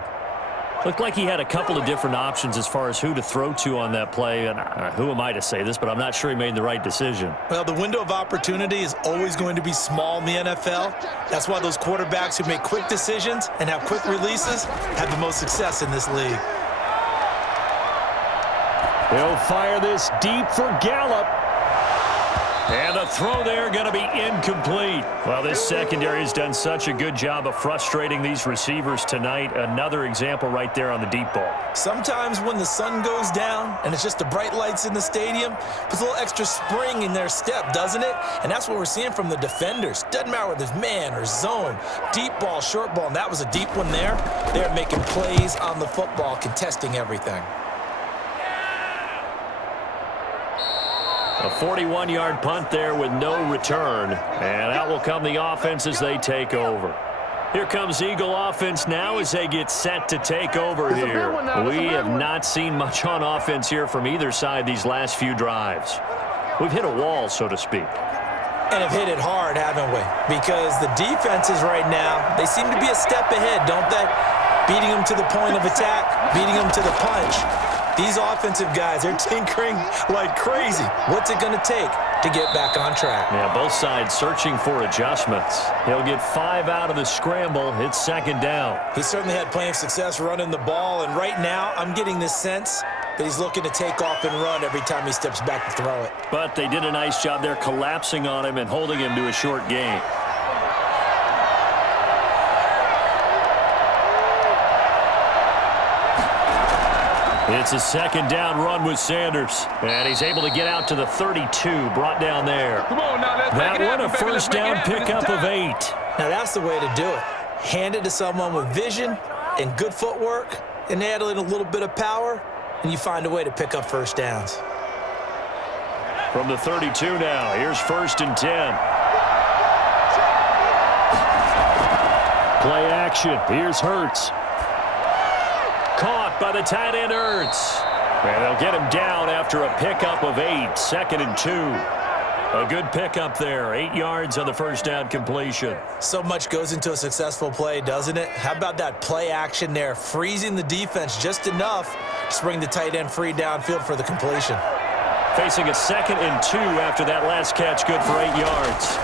Looked like he had a couple of different options as far as who to throw to on that play. And who am I to say this, but I'm not sure he made the right decision. Well, the window of opportunity is always going to be small in the NFL. That's why those quarterbacks who make quick decisions and have quick releases have the most success in this league. He'll fire this deep for Gallup. And the throw there going to be incomplete. Well, this secondary has done such a good job of frustrating these receivers tonight. Another example right there on the deep ball. Sometimes when the sun goes down and it's just the bright lights in the stadium, puts a little extra spring in their step, doesn't it? And that's what we're seeing from the defenders. Doesn't matter whether it's man or zone, deep ball, short ball, and that was a deep one there. They're making plays on the football, contesting everything. A 41-yard punt there with no return. And out will come the offense as they take over. Here comes Eagle offense now as they get set to take over here. We have not seen much on offense here from either side these last few drives. We've hit a wall, so to speak. And have hit it hard, haven't we? Because the defenses right now, they seem to be a step ahead, don't they? Beating them to the point of attack, beating them to the punch. These offensive guys, they're tinkering like crazy. What's it going to take to get back on track? Yeah, both sides searching for adjustments. He'll get 5 out of the scramble. It's second down. He certainly had plenty of success running the ball, and right now I'm getting this sense that he's looking to take off and run every time he steps back to throw it. But they did a nice job there collapsing on him and holding him to a short gain. It's a second down run with Sanders. And he's able to get out to the 32, brought down there. Come on now, let's that make it one, happen, a baby. first Let's make down it happen. pickup It's of time. 8. Now that's the way to do it. Hand it to someone with vision and good footwork and add in a little bit of power, and you find a way to pick up first downs. From the 32 now, here's first and 10. Play action. Here's Hurts. Caught by the tight end Ertz. And they'll get him down after a pickup of 8, second and 2. A good pickup there, 8 yards on the first down completion. So much goes into a successful play, doesn't it? How about that play action there, freezing the defense just enough to bring the tight end free downfield for the completion. Facing a second and 2 after that last catch, good for 8 yards.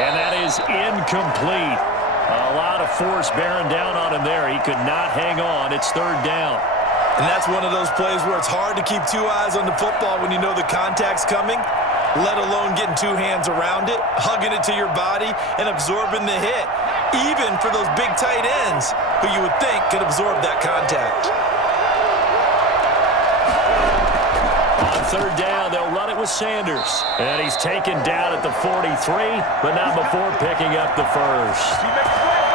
And that is incomplete. A lot of force bearing down on him there. He could not hang on. It's third down. And that's one of those plays where it's hard to keep 2 eyes on the football when you know the contact's coming, let alone getting 2 hands around it, hugging it to your body, and absorbing the hit, even for those big tight ends who you would think could absorb that contact. On third down, they'll run it with Sanders. And he's taken down at the 43, but not before picking up the first.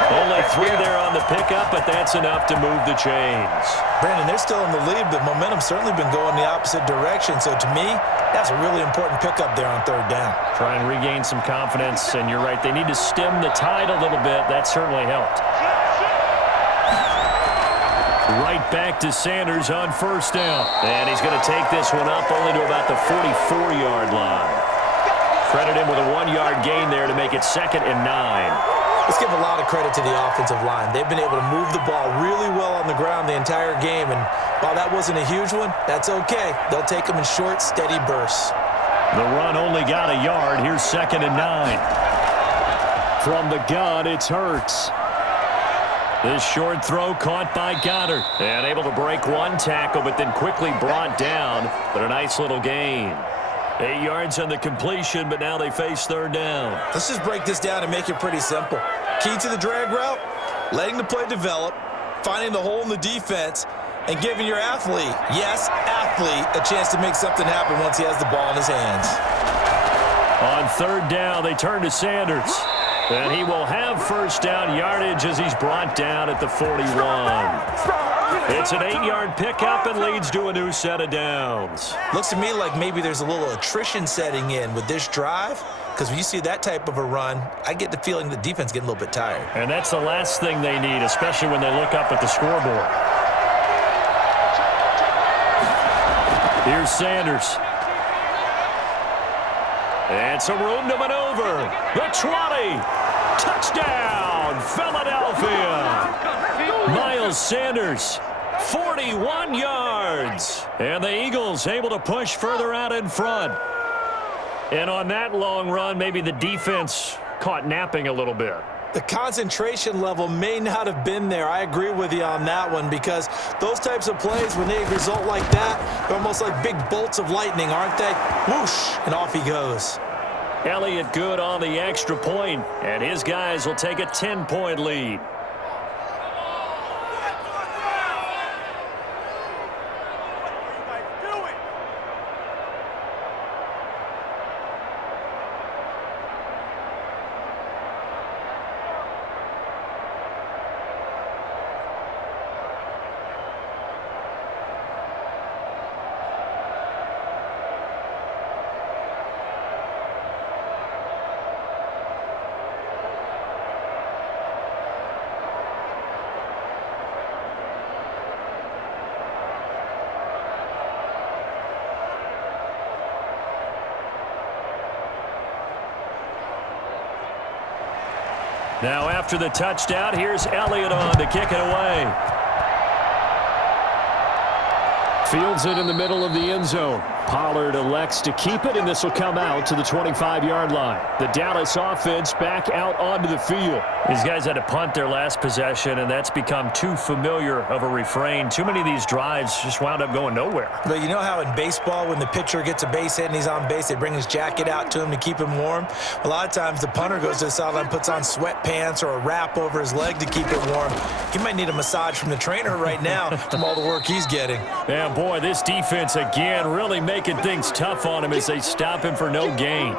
Only 3 there on the pickup, but that's enough to move the chains. Brandon, they're still in the lead, but momentum's certainly been going the opposite direction. So to me, that's a really important pickup there on third down. Try and regain some confidence, and you're right, they need to stem the tide a little bit. That certainly helped. Right back to Sanders on first down. And he's going to take this one up only to about the 44-yard line. Credit him with a 1-yard gain there to make it second and 9. Let's give a lot of credit to the offensive line. They've been able to move the ball really well on the ground the entire game, and while that wasn't a huge one, that's okay. They'll take them in short, steady bursts. The run only got a yard. Here's second and 9. From the gun, it's Hurts. This short throw caught by Goddard. And able to break 1 tackle, but then quickly brought down. But a nice little gain. 8 yards on the completion, but now they face third down. Let's just break this down and make it pretty simple. Key to the drag route, letting the play develop, finding the hole in the defense, and giving your athlete, yes, athlete, a chance to make something happen once he has the ball in his hands. On third down, they turn to Sanders. And he will have first down yardage as he's brought down at the 41. It's an 8-yard pickup and leads to a new set of downs. Looks to me like maybe there's a little attrition setting in with this drive, because when you see that type of a run, I get the feeling the defense getting a little bit tired. And that's the last thing they need, especially when they look up at the scoreboard. Here's Sanders. And some room to maneuver. The 20. Touchdown, Philadelphia. Miles Sanders, 41 yards. And the Eagles able to push further out in front. And on that long run, maybe the defense caught napping a little bit. The concentration level may not have been there. I agree with you on that one because those types of plays, when they result like that, they're almost like big bolts of lightning, aren't they? Whoosh, and off he goes. Elliott good on the extra point, and his guys will take a 10-point lead. Now after the touchdown, here's Elliott on to kick it away. Fields it in the middle of the end zone. Pollard elects to keep it, and this will come out to the 25-yard line. The Dallas offense back out onto the field. These guys had to punt their last possession, and that's become too familiar of a refrain. Too many of these drives just wound up going nowhere. But you know how in baseball, when the pitcher gets a base hit and he's on base, they bring his jacket out to him to keep him warm? A lot of times the punter goes to the sideline, puts on sweatpants or a wrap over his leg to keep it warm. He might need a massage from the trainer right now from all the work he's getting. Yeah, boy, this defense again really making things tough on him as they stop him for no gain.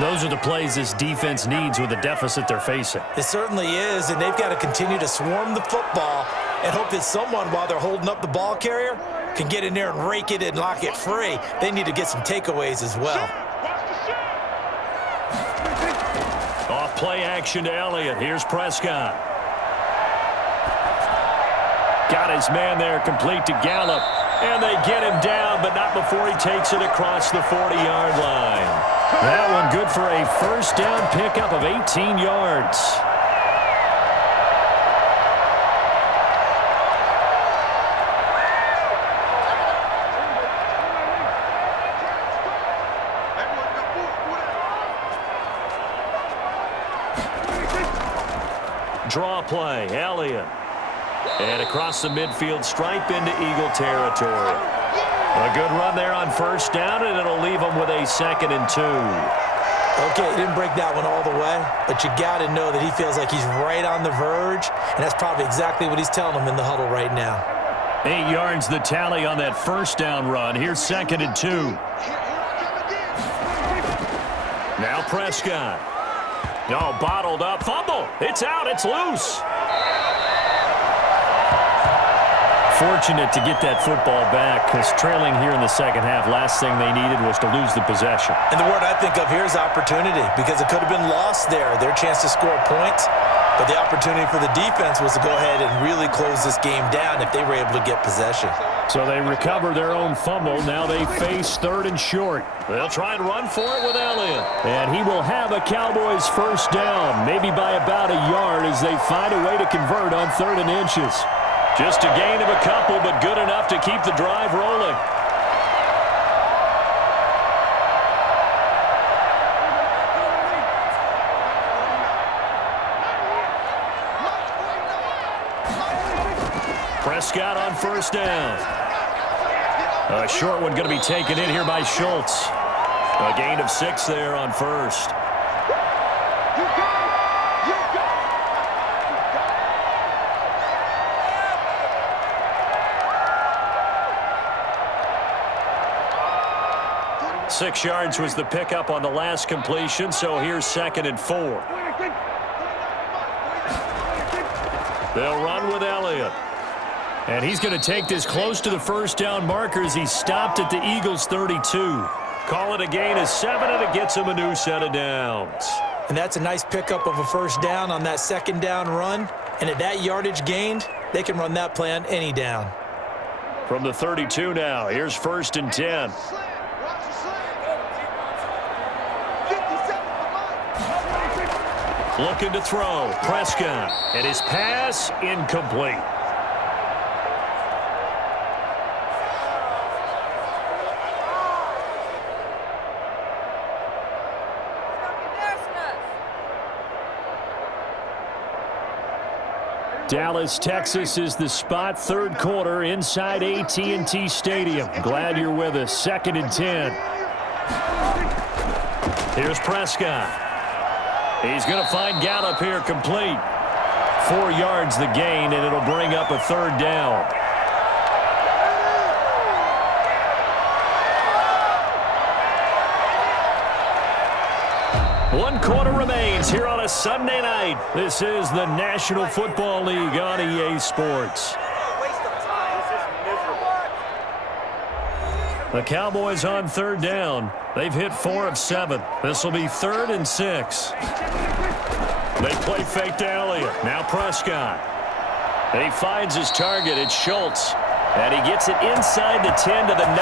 Those are the plays this defense needs with the deficit they're facing. It certainly is, and they've got to continue to swarm the football and hope that someone, while they're holding up the ball carrier, can get in there and rake it and lock it free. They need to get some takeaways as well. Off play action to Elliott. Here's Prescott. Got his man there complete to Gallup. And they get him down, but not before he takes it across the 40-yard line. That one good for a first down pickup of 18 yards. Draw play, Elliott. And across the midfield stripe into Eagle territory. A good run there on first down, and it'll leave them with a 2nd and 2. Okay, he didn't break that one all the way, but you got to know that he feels like he's right on the verge, and that's probably exactly what he's telling them in the huddle right now. 8 yards the tally on that first down run. Here's 2nd and 2. Now Prescott. Oh, bottled up. Fumble. It's out. It's loose. Fortunate to get that football back because trailing here in the second half, last thing they needed was to lose the possession. And the word I think of here is opportunity because it could have been lost there, their chance to score points. But the opportunity for the defense was to go ahead and really close this game down if they were able to get possession. So they recover their own fumble. Now they face 3rd and short. They'll try and run for it with Elliott. And he will have a Cowboys first down, maybe by about a yard as they find a way to convert on 3rd and inches. Just a gain of a couple, but good enough to keep the drive rolling. Prescott on first down. A short one going to be taken in here by Schultz. A gain of 6 there on first. Six yards was the pickup on the last completion, so here's 2nd and 4. They'll run with Elliott. And he's going to take this close to the first down markers. He stopped at the Eagles' 32. Call it a gain of 7, and it gets him a new set of downs. And that's a nice pickup of a first down on that 2nd down run. And at that yardage gained, they can run that play on any down. From the 32 now, here's 1st and 10. Looking to throw. Prescott. And his pass incomplete. Dallas, Texas is the spot, third quarter inside AT&T Stadium. Glad you're with us. 2nd and 10. Here's Prescott. He's going to find Gallup here complete. 4 yards the gain, and it'll bring up a 3rd down. One quarter remains here on a Sunday night. This is the National Football League on EA Sports. The Cowboys on 3rd down. They've hit 4 of 7. This will be 3rd and 6. They play fake to Elliott. Now Prescott. He finds his target. It's Schultz. And he gets it inside the 10 to the 9.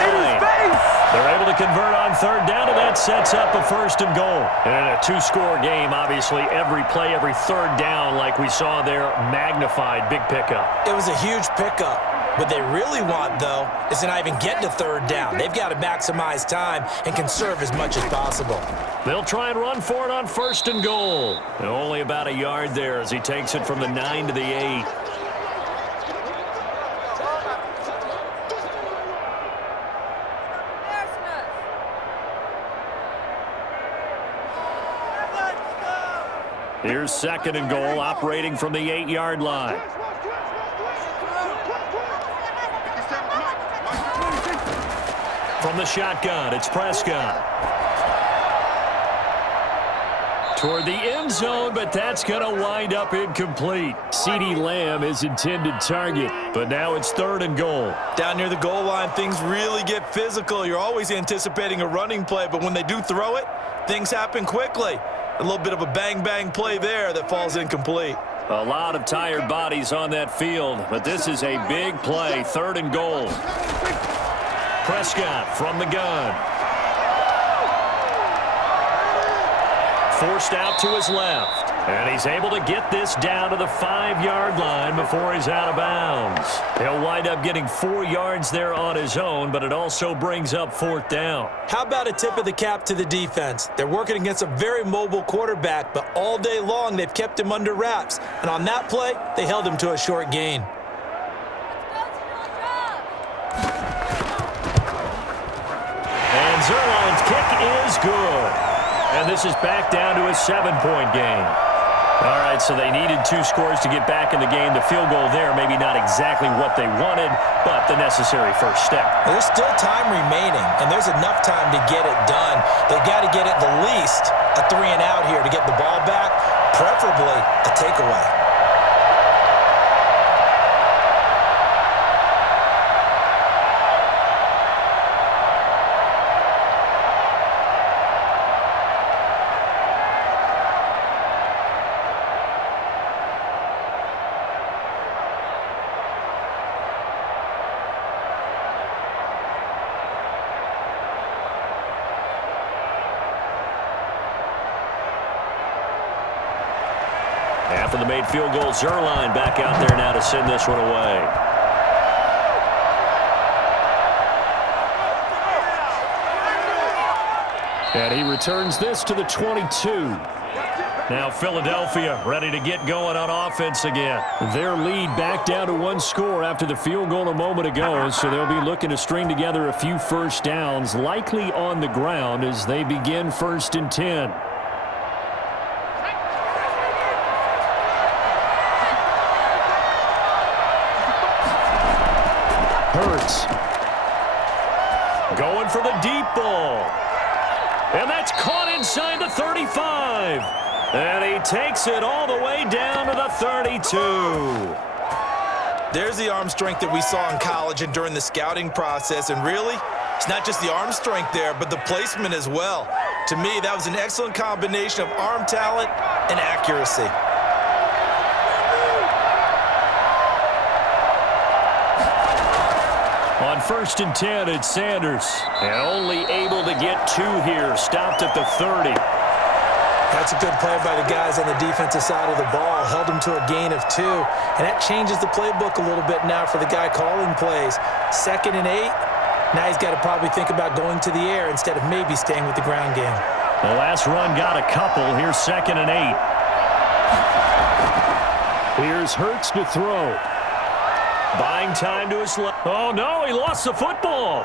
They're able to convert on 3rd down, and that sets up a 1st and goal. And in a 2-score game, obviously, every play, every 3rd down, like we saw there, magnified. Big pickup. It was a huge pickup. What they really want, though, is to not even get to 3rd down. They've got to maximize time and conserve as much as possible. They'll try and run for it on 1st and goal. And only about a yard there as he takes it from the 9 to the 8. Here's 2nd and goal, operating from the 8-yard line. From the shotgun, it's Prescott. Toward the end zone, but that's going to wind up incomplete. CeeDee Lamb is intended target, but now it's 3rd and goal. Down near the goal line, things really get physical. You're always anticipating a running play, but when they do throw it, things happen quickly. A little bit of a bang-bang play there that falls incomplete. A lot of tired bodies on that field, but this is a big play. 3rd and goal. Prescott from the gun. Forced out to his left. And he's able to get this down to the 5-yard line before he's out of bounds. He'll wind up getting 4 yards there on his own, but it also brings up 4th down. How about a tip of the cap to the defense? They're working against a very mobile quarterback, but all day long they've kept him under wraps. And on that play, they held him to a short gain. And Zerline's kick is good. And this is back down to a 7-point game. All right, so they needed 2 scores to get back in the game. The field goal there, maybe not exactly what they wanted, but the necessary first step. There's still time remaining, and there's enough time to get it done. They've got to get at the least a 3-and-out here to get the ball back, preferably a takeaway. After the made field goal, Zerline back out there now to send this one away. And he returns this to the 22. Now Philadelphia ready to get going on offense again. Their lead back down to 1 score after the field goal a moment ago, so they'll be looking to string together a few first downs, likely on the ground as they begin 1st and 10. Hurts. Going for the deep ball. And that's caught inside the 35. And he takes it all the way down to the 32. There's the arm strength that we saw in college and during the scouting process. And really, it's not just the arm strength there, but the placement as well. To me, that was an excellent combination of arm talent and accuracy. On 1st and 10, it's Sanders. And only able to get 2 here. Stopped at the 30. That's a good play by the guys on the defensive side of the ball. Held him to a gain of 2. And that changes the playbook a little bit now for the guy calling plays. 2nd and 8. Now he's got to probably think about going to the air instead of maybe staying with the ground game. The last run got a couple. Here's 2nd and 8. Here's Hurts to throw. Buying time to his left. Oh, no, he lost the football.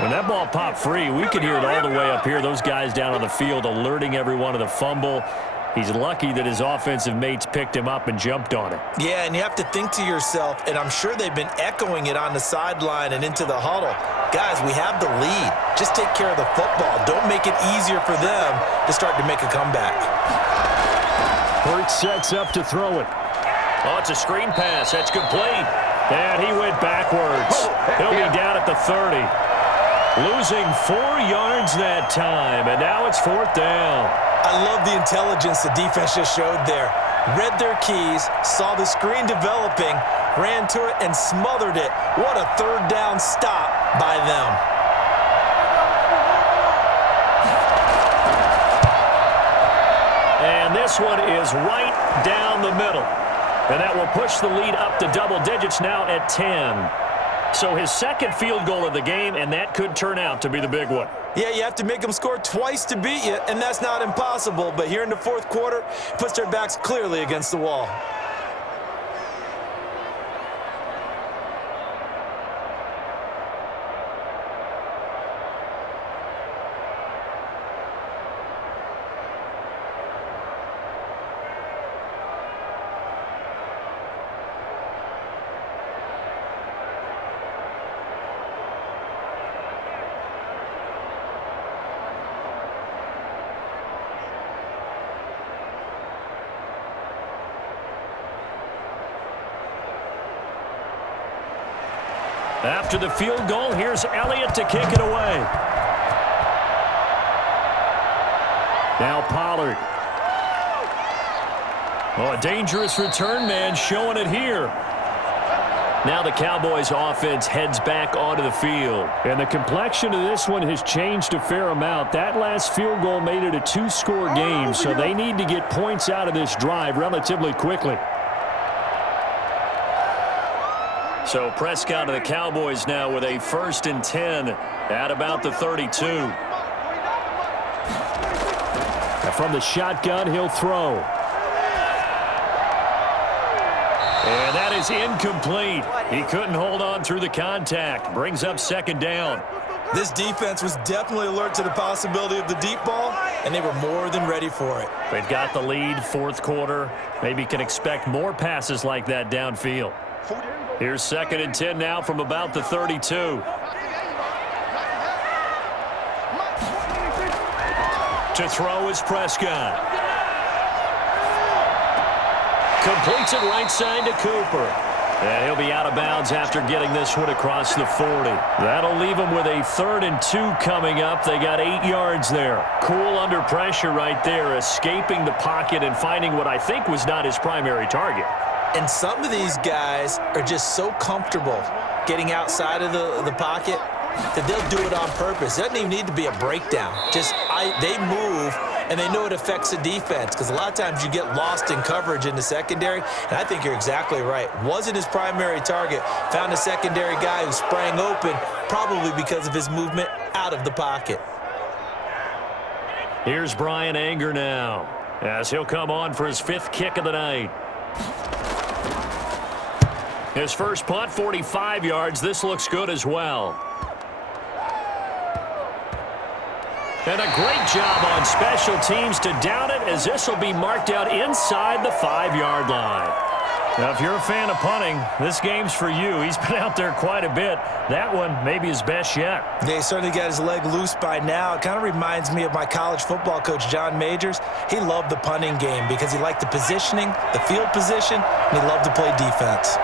When that ball popped free, we could hear it all the way up here. Those guys down on the field alerting everyone of the fumble. He's lucky that his offensive mates picked him up and jumped on it. Yeah, and you have to think to yourself, and I'm sure they've been echoing it on the sideline and into the huddle. Guys, we have the lead. Just take care of the football. Don't make it easier for them to start to make a comeback. Hurts sets up to throw it. Oh, it's a screen pass. That's complete. And he went backwards. He'll be down at the 30. Losing 4 yards that time, and now it's 4th down. I love the intelligence the defense just showed there. Read their keys, saw the screen developing, ran to it, and smothered it. What a 3rd down stop by them. And this one is right down the middle. And that will push the lead up to double digits now at 10. So his 2nd field goal of the game, and that could turn out to be the big one. Yeah, you have to make them score twice to beat you, and that's not impossible. But here in the 4th quarter, puts their backs clearly against the wall. After the field goal, here's Elliott to kick it away. Now Pollard. Oh, a dangerous return man showing it here. Now the Cowboys offense heads back onto the field. And the complexion of this one has changed a fair amount. That last field goal made it a 2-score game, so they need to get points out of this drive relatively quickly. So Prescott of the Cowboys now with a 1st and 10 at about the 32. Now from the shotgun, he'll throw. And that is incomplete. He couldn't hold on through the contact. Brings up 2nd down. This defense was definitely alert to the possibility of the deep ball, and they were more than ready for it. They've got the lead, 4th quarter. Maybe can expect more passes like that downfield. Here's 2nd and 10 now from about the 32. To throw is Prescott. Completes it right side to Cooper. And he'll be out of bounds after getting this one across the 40. That'll leave him with a 3rd and 2 coming up. They got 8 yards there. Cool under pressure right there, escaping the pocket and finding what I think was not his primary target. And some of these guys are just so comfortable getting outside of the pocket that they'll do it on purpose. It doesn't even need to be a breakdown. They move, and they know it affects the defense because a lot of times you get lost in coverage in the secondary, and I think you're exactly right. Wasn't his primary target. Found a secondary guy who sprang open, probably because of his movement out of the pocket. Here's Brian Anger now as he'll come on for his 5th kick of the night. His first punt, 45 yards. This looks good as well. And a great job on special teams to down it, as this will be marked out inside the 5-yard line. Now, if you're a fan of punting, this game's for you. He's been out there quite a bit. That one maybe his best yet. Yeah, he certainly got his leg loose by now. It kind of reminds me of my college football coach, John Majors. He loved the punting game because he liked the positioning, the field position, and he loved to play defense.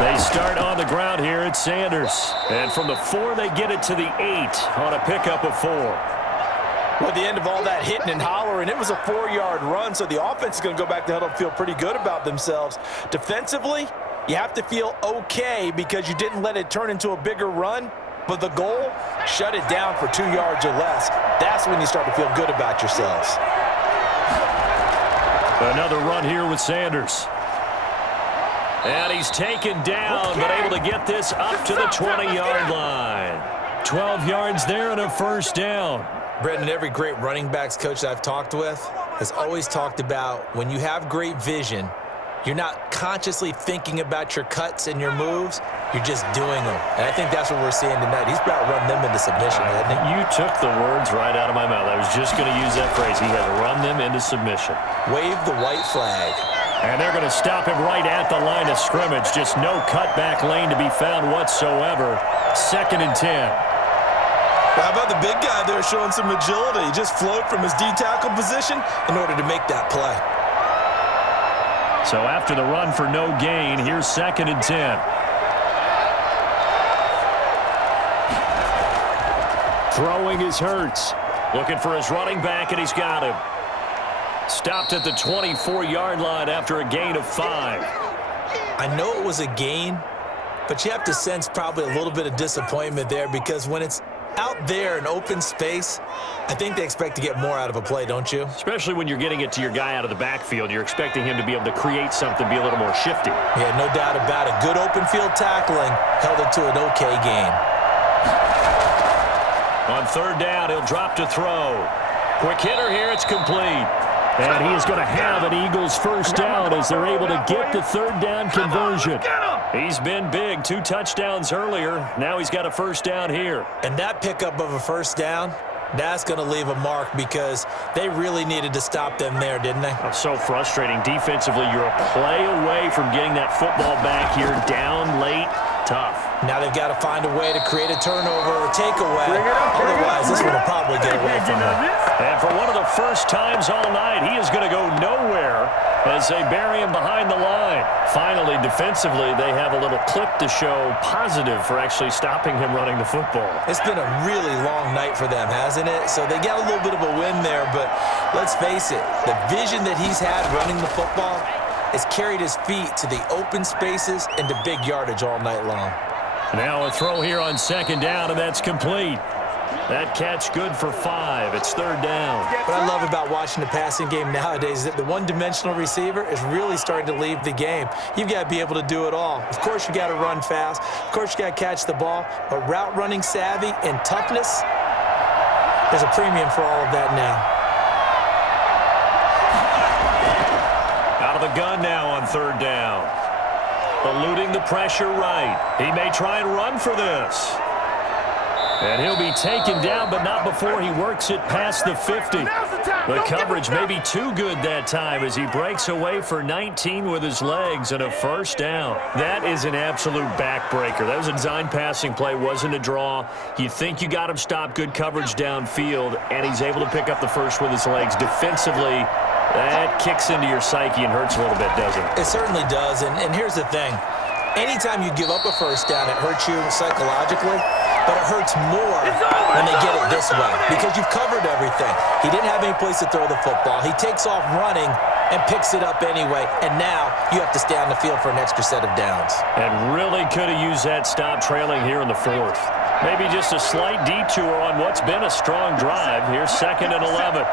They start on the ground here at Sanders. And from the 4, they get it to the 8 on a pickup of 4. Well, at the end of all that hitting and hollering, it was a 4-yard run, so the offense is going to go back to huddle and feel pretty good about themselves. Defensively, you have to feel okay because you didn't let it turn into a bigger run, but the goal, shut it down for 2 yards or less. That's when you start to feel good about yourselves. Another run here with Sanders. And he's taken down, but able to get this up to the 20-yard line. 12 yards there and a 1st down. Brendan, every great running backs coach that I've talked with has always talked about when you have great vision, you're not consciously thinking about your cuts and your moves. You're just doing them. And I think that's what we're seeing tonight. He's about to run them into submission, hasn't he? You took the words right out of my mouth. I was just going to use that phrase. He has run them into submission. Wave the white flag. And they're going to stop him right at the line of scrimmage. Just no cutback lane to be found whatsoever. 2nd and 10. How about the big guy there showing some agility? He just float from his D-tackle position in order to make that play. So after the run for no gain, here's 2nd and 10. Throwing is Hurts. Looking for his running back, and he's got him. Stopped at the 24-yard line after a gain of 5. I know it was a gain, but you have to sense probably a little bit of disappointment there because when it's out there in open space, I think they expect to get more out of a play, don't you? Especially when you're getting it to your guy out of the backfield. You're expecting him to be able to create something, be a little more shifty. Yeah, no doubt about it. Good open field tackling held it to an okay gain. On 3rd down, he'll drop to throw. Quick hitter here, it's complete. And he is going to have an Eagles first down as they're able to get the 3rd down conversion. He's been big, 2 touchdowns earlier. Now he's got a first down here. And that pickup of a first down, that's going to leave a mark because they really needed to stop them there, didn't they? Oh, so frustrating. Defensively, you're a play away from getting that football back here. Down late, tough. Now they've got to find a way to create a turnover or takeaway. Otherwise, this one will probably get away from them. And for one of the first times all night, he is going to go nowhere as they bury him behind the line. Finally, defensively, they have a little clip to show positive for actually stopping him running the football. It's been a really long night for them, hasn't it? So they got a little bit of a win there, but let's face it, the vision that he's had running the football has carried his feet to the open spaces and to big yardage all night long. Now a throw here on 2nd down, and that's complete. That catch good for 5. It's 3rd down. What I love about watching the passing game nowadays is that the one-dimensional receiver is really starting to leave the game. You've got to be able to do it all. Of course, you got to run fast. Of course, you got to catch the ball. But route running savvy and toughness, there's a premium for all of that now. Out of the gun now on 3rd down. Eluding the pressure right. He may try and run for this. And he'll be taken down, but not before he works it past the 50. The coverage may be too good that time as he breaks away for 19 with his legs and a first down. That is an absolute backbreaker. That was a design passing play, wasn't a draw. You think you got him stopped, good coverage downfield, and he's able to pick up the first with his legs. Defensively, that kicks into your psyche and hurts a little bit, doesn't it? It certainly does, and here's the thing. Anytime you give up a first down, it hurts you psychologically, but it hurts more when they get it this way because you've covered everything. He didn't have any place to throw the football. He takes off running and picks it up anyway, and now you have to stay on the field for an extra set of downs. And really could have used that stop trailing here in the 4th. Maybe just a slight detour on what's been a strong drive. Here's 2nd and 11.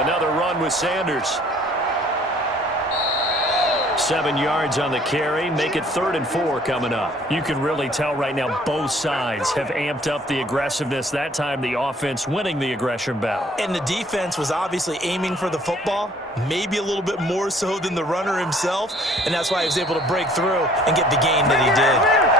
Another run with Sanders. 7 yards on the carry. Make it 3rd and 4 coming up. You can really tell right now both sides have amped up the aggressiveness. That time the offense winning the aggression battle. And the defense was obviously aiming for the football, maybe a little bit more so than the runner himself, and that's why he was able to break through and get the gain that he did.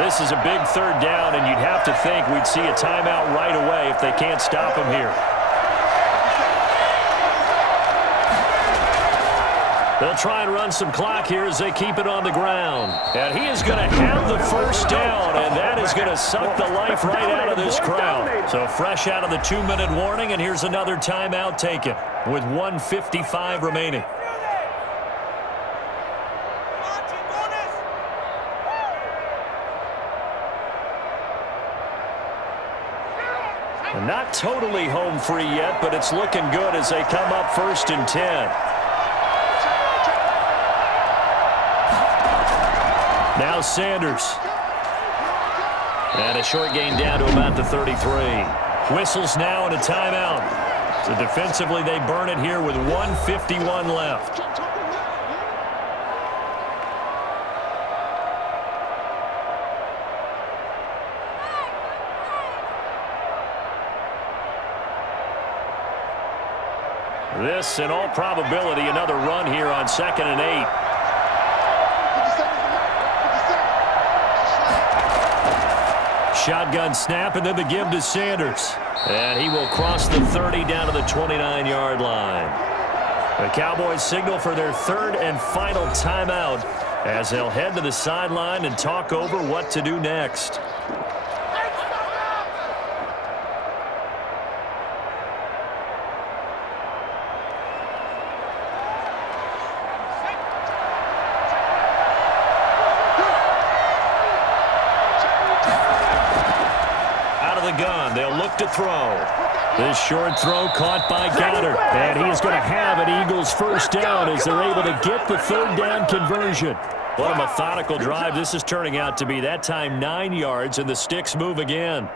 This is a big 3rd down, and you'd have to think we'd see a timeout right away if they can't stop him here. They'll try and run some clock here as they keep it on the ground. And he is going to have the first down, and that is going to suck the life right out of this crowd. So fresh out of the 2-minute warning, and here's another timeout taken with 1:55 remaining. Not totally home free yet, but it's looking good as they come up 1st and 10. Now Sanders. And a short gain down to about the 33. Whistles now and a timeout. So defensively, they burn it here with 1:51 left. This, in all probability, another run here on 2nd and 8. Shotgun snap, and then the give to Sanders. And he will cross the 30 down to the 29-yard line. The Cowboys signal for their 3rd and final timeout as they'll head to the sideline and talk over what to do next. Gun. They'll look to throw. This short throw caught by Goddard. And he's going to have an Eagles first down as they're able to get the 3rd down conversion. What a methodical drive this is turning out to be. That time 9 yards, and the sticks move again.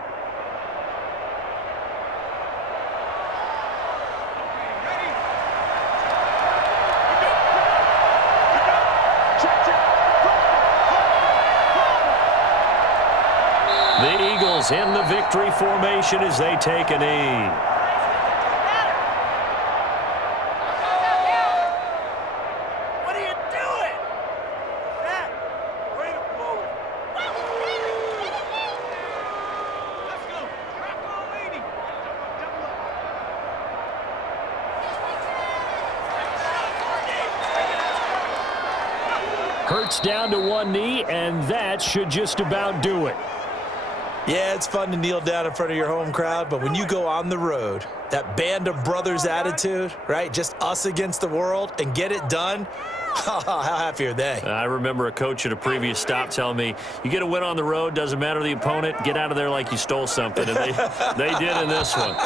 The Eagles in the victory formation as they take a knee. What are you doing? That, way to blow it. Let's go. Rock on, lady. Hurts down to one knee, and that should just about do it. Yeah, it's fun to kneel down in front of your home crowd, but when you go on the road, that band of brothers attitude, right? Just us against the world and get it done. How happy are they? I remember a coach at a previous stop telling me, you get a win on the road, doesn't matter the opponent, get out of there like you stole something. And they did in this one.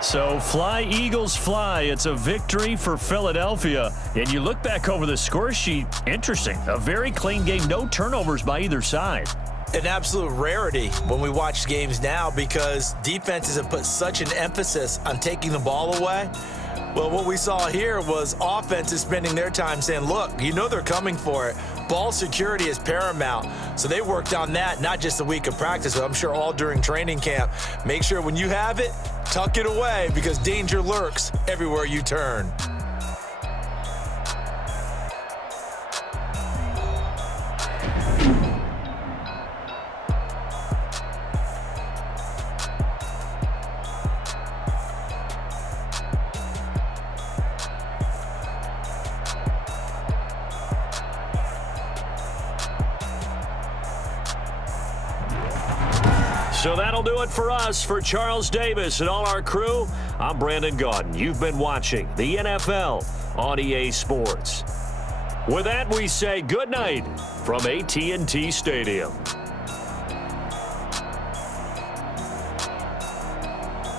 So fly, Eagles, fly. It's a victory for Philadelphia. And you look back over the score sheet, interesting. A very clean game, no turnovers by either side. An absolute rarity when we watch games now because defenses have put such an emphasis on taking the ball away. Well, what we saw here was offenses spending their time saying, look, you know they're coming for it. Ball security is paramount. So they worked on that, not just a week of practice, but I'm sure all during training camp. Make sure when you have it, tuck it away because danger lurks everywhere you turn. So that'll do it for us. For Charles Davis and all our crew, I'm Brandon Gaudin. You've been watching the NFL on EA Sports. With that, we say good night from AT&T Stadium.